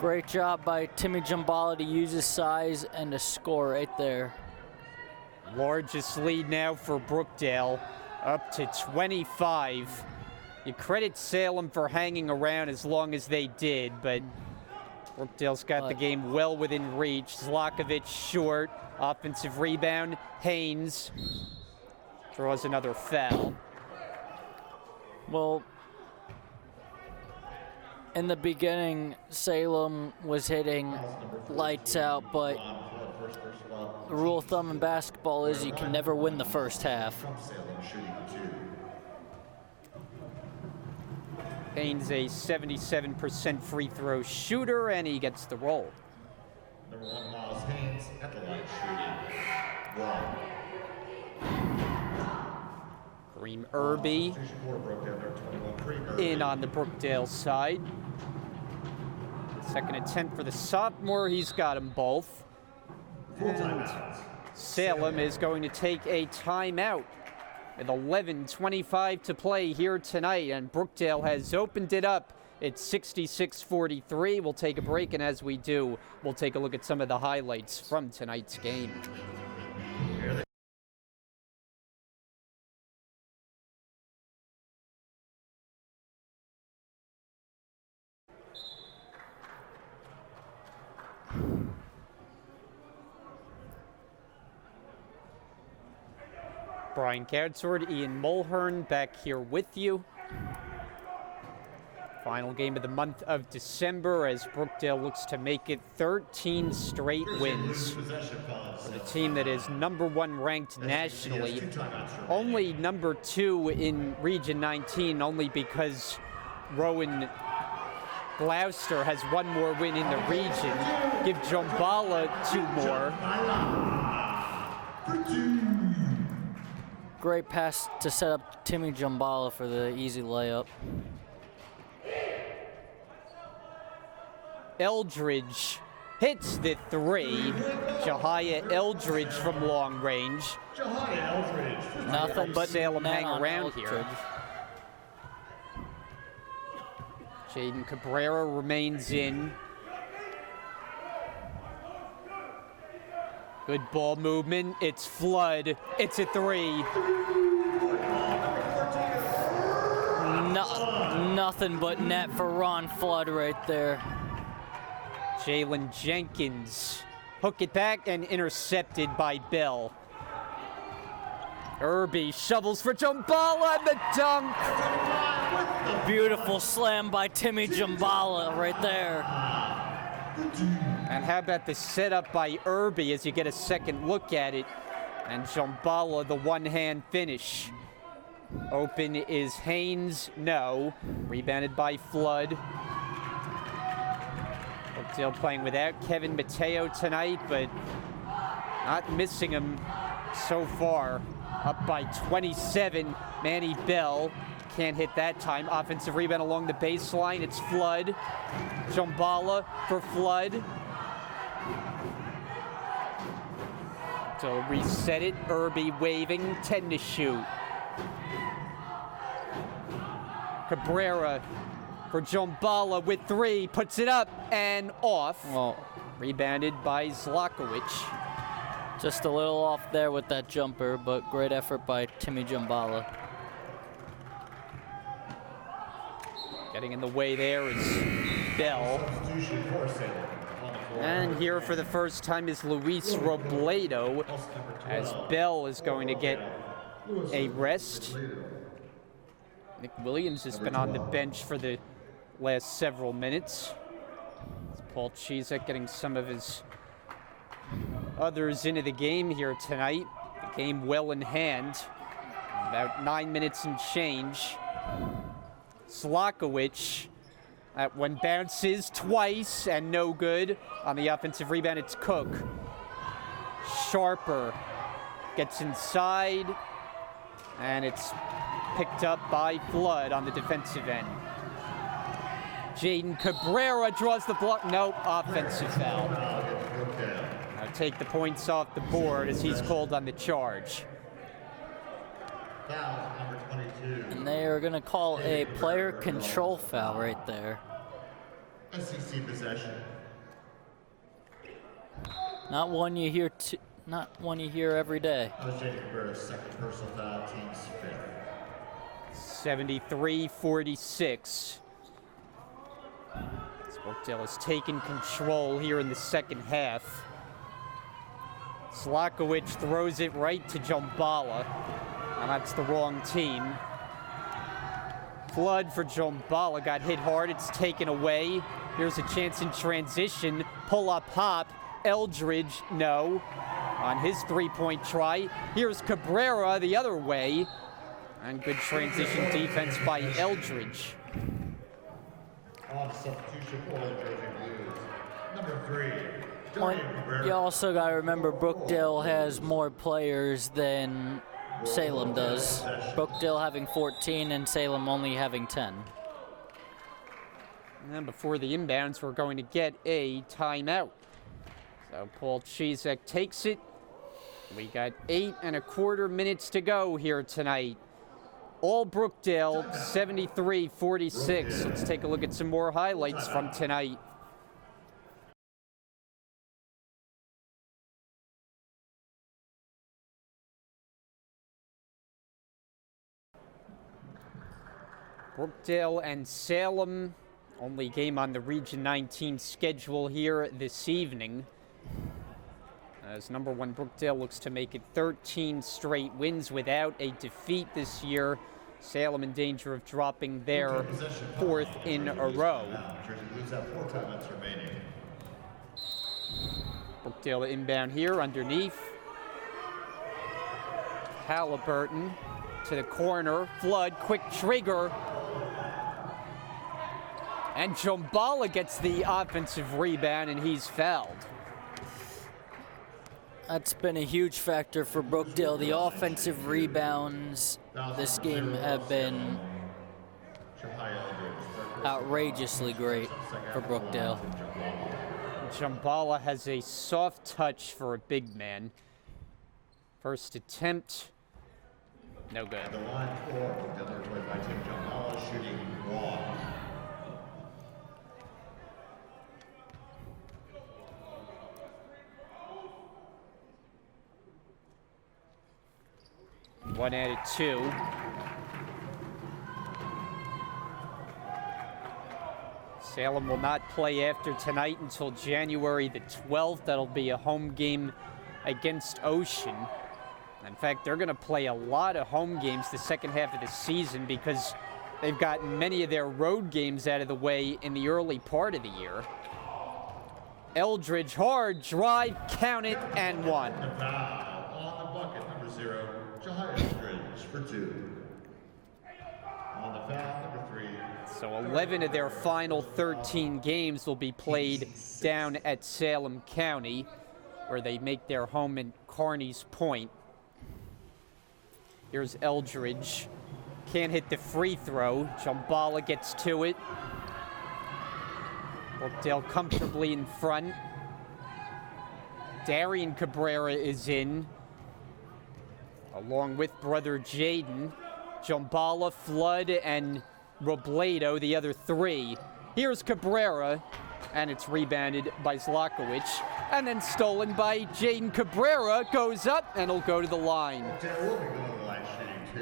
Great job by Timmy Jumbala to use his size and to score right there. Largest lead now for Brookdale, up to 25. You credit Salem for hanging around as long as they did, but Brookdale's got the game well within reach. Zlakovic short, offensive rebound. Haynes draws another foul. Well, in the beginning, Salem was hitting lights out, but the rule of thumb in basketball is you can never win the first half. Haynes a 77% free throw shooter, and he gets the roll. Number 1, Miles Haynes at the line shooting 1. Kareem Irby in on the Brookdale side. Second attempt for the sophomore. He's got them both. And Salem is going to take a timeout with 11:25 to play here tonight, and Brookdale has opened it up. It's 66-43. We'll take a break, and as we do, we'll take a look at some of the highlights from tonight's game. Brian Gadsword, Ian Mulhern back here with you. Final game of the month of December as Brookdale looks to make it 13 straight wins. For the team that is #1 ranked nationally, only #2 in Region 19, only because Rowan Gloucester has one more win in the region. Give Jombala 2 more. Great pass to set up Timmy Jombala for the easy layup. Eldridge hits the 3. Jahia Eldridge from long range. Nothing but Salem net hang on around Eldridge. here. Jaden Cabrera remains in. Good ball movement. It's Flood. It's a 3. Nothing but net for Ron Flood right there. Jalen Jenkins. Hook it back and intercepted by Bell. Irby shovels for Jombala and the dunk. Beautiful slam by Timmy Jombala right there. And how about the setup by Irby as you get a second look at it. And Jombala, the one-hand finish. Open is Haynes, no. Rebounded by Flood. Brookdale playing without Kevin Mateo tonight, but not missing him so far. Up by 27, Manny Bell. Can't hit that time. Offensive rebound along the baseline. It's Flood. Jombala for Flood. So reset it. Irby waving. 10 to shoot. Cabrera for Jombala with 3. Puts it up and off. Well, Rebounded by Zlakovic. just a little off there with that jumper, but great effort by Timmy Jombala. Getting in the way there is Bell. And here for the first time is Luis Robledo, as Bell is going to get a rest. Nick Williams has been on the bench for the last several minutes. Paul Chizek getting some of his others into the game here tonight. The game well in hand. About 9 minutes and change. Zlakovic, that one bounces twice and no good. On the offensive rebound, it's Cook. Sharper gets inside, and it's picked up by Flood on the defensive end. Jaden Cabrera draws the block. Nope, offensive foul. Now take the points off the board as he's called on the charge. Foul number 22. And they are going to call a player control foul right there. SEC possession. Not one you hear every day. That was Jaden Cabrera's second personal foul, team's 5th. 73-46. Brookdale has taken control here in the second half. Slakowicz throws it right to Jumbala, and that's the wrong team. Flood for Jumbala, got hit hard, it's taken away. Here's a chance in transition, pull up hop, Eldridge, no, on his three-point try. Here's Cabrera the other way, and good transition defense by Eldridge. On substitution for the Jersey Blues, number 3, Well, you also got to remember Brookdale has more players than Salem does. Brookdale having 14 and Salem only having 10. And before the inbounds, we're going to get a timeout. So Paul Chizek takes it. We got 8 1/4 minutes to go here tonight. All Brookdale, 73-46. Let's take a look at some more highlights from tonight. Brookdale and Salem, only game on the Region 19 schedule here this evening. As number 1 Brookdale looks to make it 13 straight wins without a defeat this year. Salem in danger of dropping their 4th in a row. Jersey Blues have 4 timeouts remaining. Brookdale inbound here underneath. Halliburton to the corner. Flood, quick trigger. And Jumbala gets the offensive rebound, and he's fouled. That's been a huge factor for Brookdale. The offensive rebounds this game have been outrageously great for Brookdale. Jumbala has a soft touch for a big man. First attempt, no good. The line for Brookdale played by Tim Jumbala, shooting 1. One added 2. Salem will not play after tonight until January the 12th. That'll be a home game against Ocean. In fact, they're going to play a lot of home games the second half of the season because they've gotten many of their road games out of the way in the early part of the year. Eldridge, hard drive, count it, and 1. On the bucket, number 0, Jahai Eldridge for 2. On the foul, number 3. So 11 of their final 13 games will be played down at Salem County, where they make their home in Kearney's Point. Here's Eldridge. Can't hit the free throw. Jumbala gets to it. Brookdale comfortably in front. Darian Cabrera is in, along with brother Jaden. Jumbala, Flood, and Robledo, the other 3. Here's Cabrera, and it's rebounded by Zlakowicz, and then stolen by Jaden Cabrera. Goes up, and will go to the line. Brookdale will be going to the line shooting 2.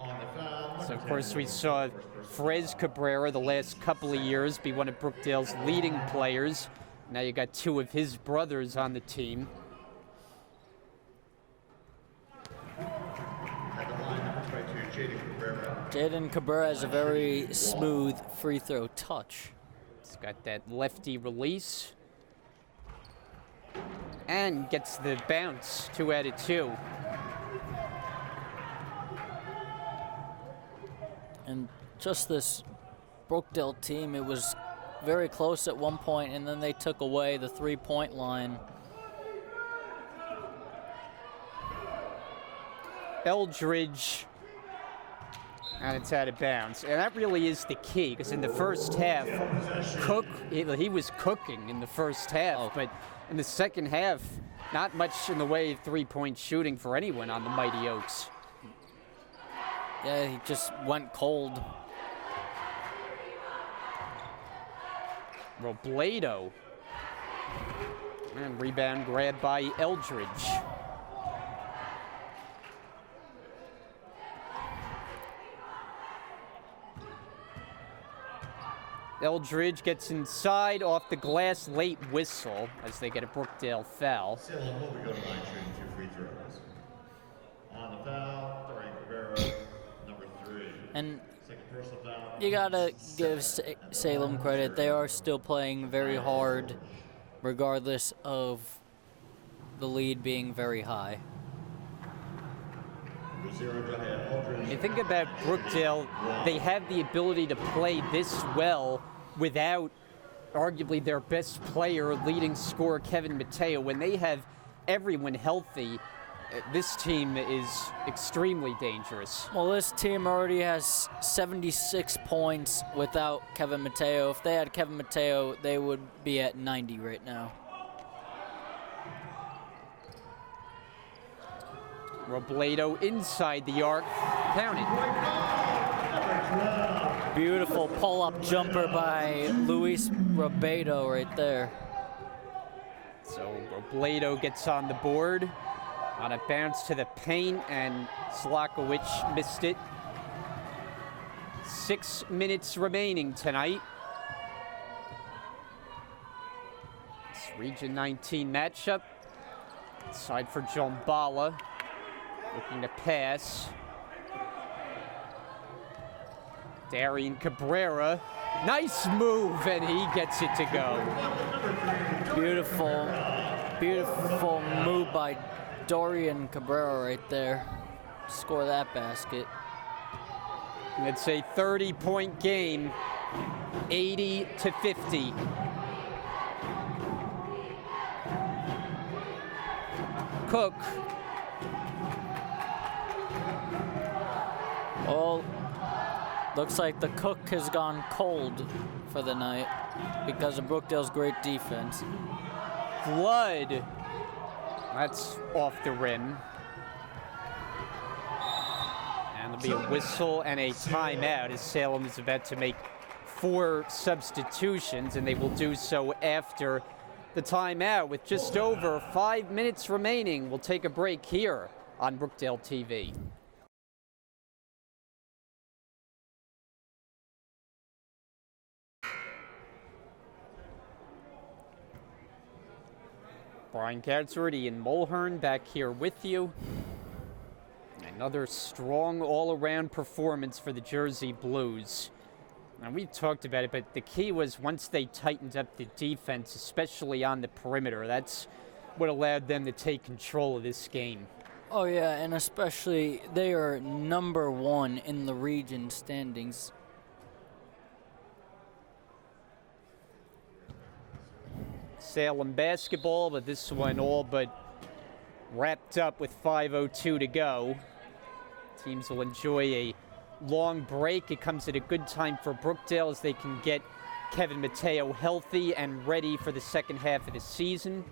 On the foul, So, of course, we saw Frez Cabrera the last couple of years be one of Brookdale's leading players. Now you got 2 of his brothers on the team. at the line, number 22, Jaden Cabrera. Jaden Cabrera has a very smooth free throw touch. He's got that lefty release. And gets the bounce, 2 out of 2. And just this Brookdale team, it was very close at one point, and then they took away the three-point line. Eldridge, and it's out of bounds. And that really is the key, because in the first half, he was cooking in the first half, but in the second half, not much in the way of three-point shooting for anyone on the Mighty Oaks. Yeah, he just went cold. Robledo. And rebound grabbed by Eldridge. Eldridge gets inside off the glass, late whistle as they get a Brookdale foul. Salem will be going to line shooting 2 free throws. On the foul, Dorian Cabrera, number 3. And Second personal foul. you gotta give Salem credit. They are still playing very hard, regardless of the lead being very high. You think about Brookdale, they have the ability to play this well without arguably their best player, leading scorer Kevin Mateo. When they have everyone healthy, this team is extremely dangerous. Well, this team already has 76 points without Kevin Mateo. If they had Kevin Mateo, they would be at 90 right now. Robledo inside the arc, counted. Beautiful pull-up jumper by Luis Robledo right there. So Robledo gets on the board on a bounce to the paint, and Slakowicz missed it. 6 minutes remaining tonight. It's Region 19 matchup. Side for John Bala. Looking to pass. Darian Cabrera. Nice move, and he gets it to go. Beautiful, beautiful move by Dorian Cabrera right there. Score that basket. It's a 30-point game, 80-50. Cook. Well, looks like the cook has gone cold for the night because of Brookdale's great defense. Flood. That's off the rim. And there'll be a whistle and a timeout as Salem is about to make 4 substitutions, and they will do so after the timeout with just over 5 minutes remaining. We'll take a break here on Brookdale TV. Brian Gatzerty and Mulhern back here with you. Another strong all-around performance for the Jersey Blues. And we've talked about it, but the key was once they tightened up the defense, especially on the perimeter, that's what allowed them to take control of this game. Oh yeah, and especially they are number 1 in the region standings. Salem basketball, but this one all but wrapped up with 5:02 to go. Teams will enjoy a long break. It comes at a good time for Brookdale as they can get Kevin Mateo healthy and ready for the second half of the season,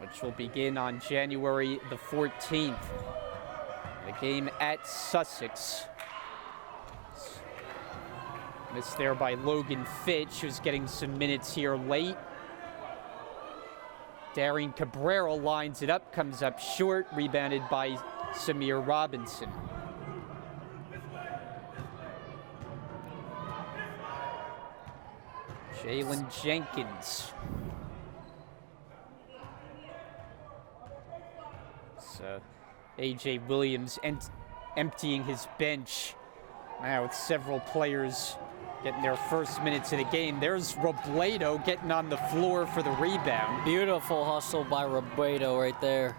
which will begin on January the 14th. The game at Sussex. Missed there by Logan Fitch, who's getting some minutes here late. Darian Cabrera lines it up, comes up short, rebounded by Samir Robinson. Jalen Jenkins. So A.J. Williams emptying his bench. Now with several players getting their first minutes of the game. There's Robledo getting on the floor for the rebound. Beautiful hustle by Robledo right there.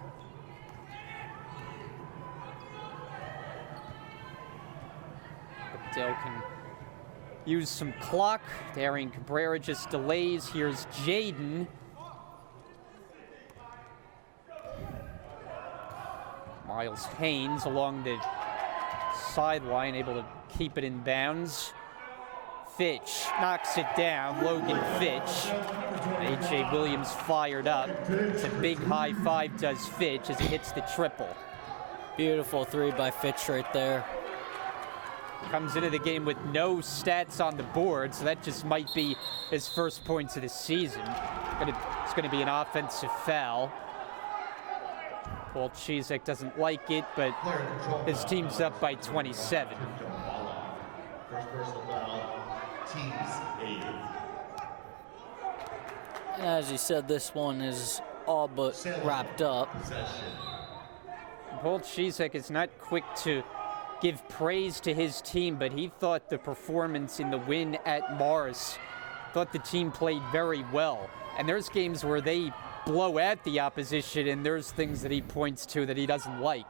Brookdale can use some clock. Darian Cabrera just delays. Here's Jaden. Miles Haynes along the sideline, able to keep it in bounds. Fitch knocks it down. Logan Fitch. A.J. Williams fired up. It's a big high five does Fitch as he hits the triple. Beautiful 3 by Fitch right there. Comes into the game with no stats on the board, so that just might be his first points of the season. It's going to be an offensive foul. Paul Chizek doesn't like it, but his team's up by 27. First personal foul team's 8th. As you said, this one is all but Salem wrapped up. Possession. Paul Cizek is not quick to give praise to his team, but he thought the performance in the win at Morris, thought the team played very well. And there's games where they blow at the opposition, and there's things that he points to that he doesn't like.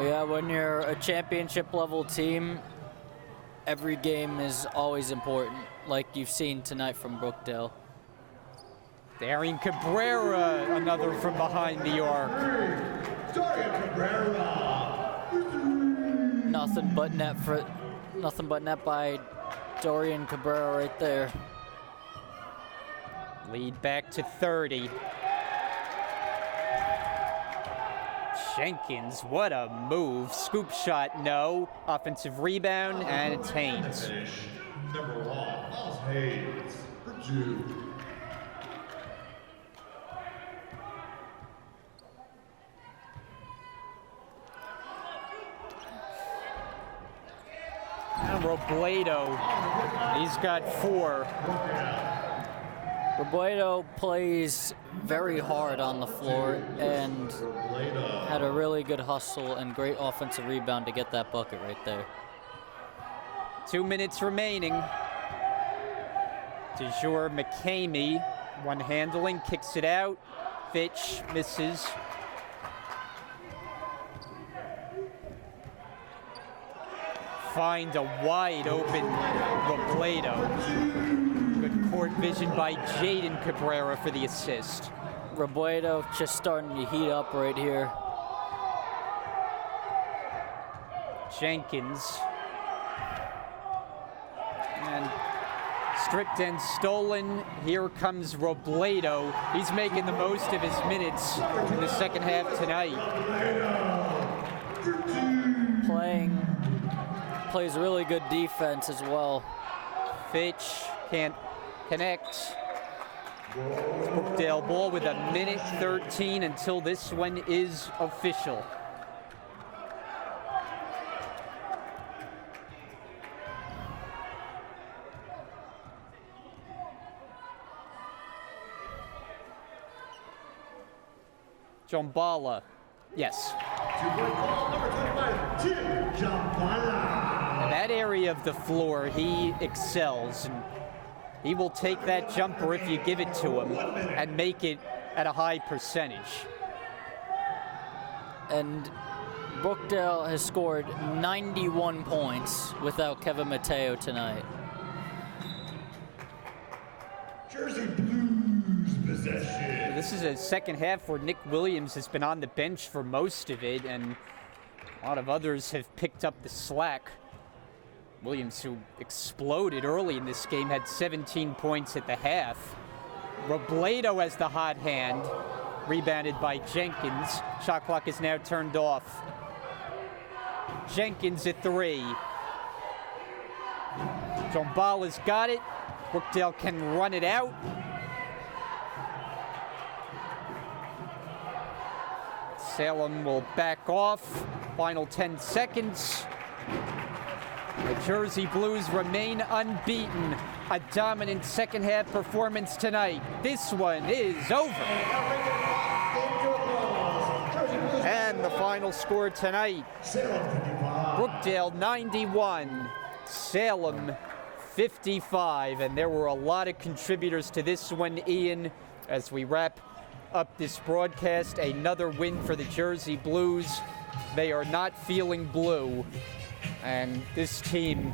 Yeah, when you're a championship level team, every game is always important, like you've seen tonight from Brookdale. Darian Cabrera, another from behind the arc. Darian Cabrera. Nothing but net by Dorian Cabrera right there. Lead back to 30. Jenkins, what a move. Scoop shot, no. Offensive rebound, and it's Haynes. Finish. Number 1, Miles Haynes, Purdue. And Robledo, he's got 4. Robledo plays very hard on the floor and had a really good hustle and great offensive rebound to get that bucket right there. 2 minutes remaining. DeJour McCamey, one handling, kicks it out. Fitch misses. Find a wide open Robledo. Good court vision by Jaden Cabrera for the assist. Robledo just starting to heat up right here. Jenkins. And stripped and stolen. Here comes Robledo. He's making the most of his minutes in the second half tonight. Plays really good defense as well. Fitch can't connect. Brookdale ball with 1:13 until this one is official. Jombala, yes. 2-point call, number 25, Tim Jambala. In that area of the floor, he excels, and he will take that jumper if you give it to him and make it at a high percentage. And Brookdale has scored 91 points without Kevin Mateo tonight. Jersey Blues possession. This is a second half where Nick Williams has been on the bench for most of it, and a lot of others have picked up the slack. Williams, who exploded early in this game, had 17 points at the half. Robledo has the hot hand, rebounded by Jenkins. Shot clock is now turned off. Jenkins at 3. Jombala's got it. Brookdale can run it out. Salem will back off. Final 10 seconds. The Jersey Blues remain unbeaten. A dominant second half performance tonight. This one is over. And the final score tonight. Brookdale 91, Salem 55. And there were a lot of contributors to this one, Ian. As we wrap up this broadcast, another win for the Jersey Blues. They are not feeling blue. And this team,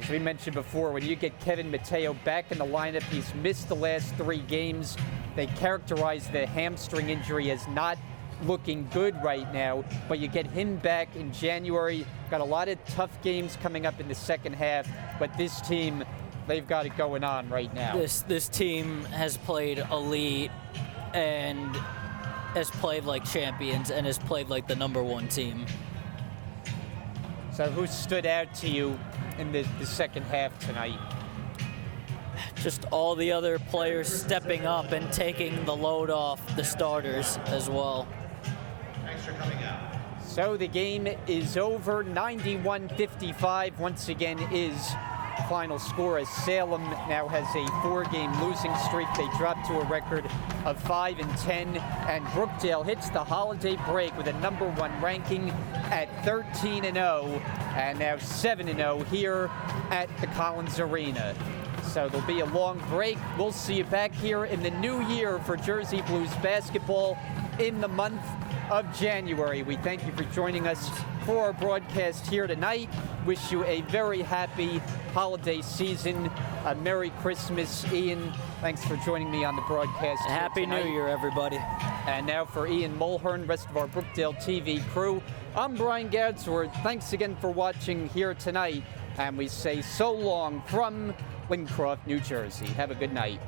as we mentioned before, when you get Kevin Mateo back in the lineup, he's missed the last 3 games. They characterize the hamstring injury as not looking good right now, but you get him back in January. Got a lot of tough games coming up in the second half, but this team, they've got it going on right now. This team has played elite and has played like champions and has played like the #1 team. So who stood out to you in the second half tonight? Just all the other players stepping up and taking the load off the starters as well. Thanks for coming out. So the game is over, 91-55. Once again is final score as Salem now has a 4-game losing streak. They dropped to a record of 5-10, and Brookdale hits the holiday break with a #1 ranking at 13-0, and now 7-0 here at the Collins Arena. So there'll be a long break. We'll see you back here in the new year for Jersey Blues basketball in the month of January. We thank you for joining us for our broadcast here tonight. Wish you a very happy holiday season. A Merry Christmas, Ian. Thanks for joining me on the broadcast. Happy New Year, everybody. And now for Ian Mulhern, rest of our Brookdale TV crew, I'm Brian Gadsworth. Thanks again for watching here tonight. And we say so long from Lincroft, New Jersey. Have a good night.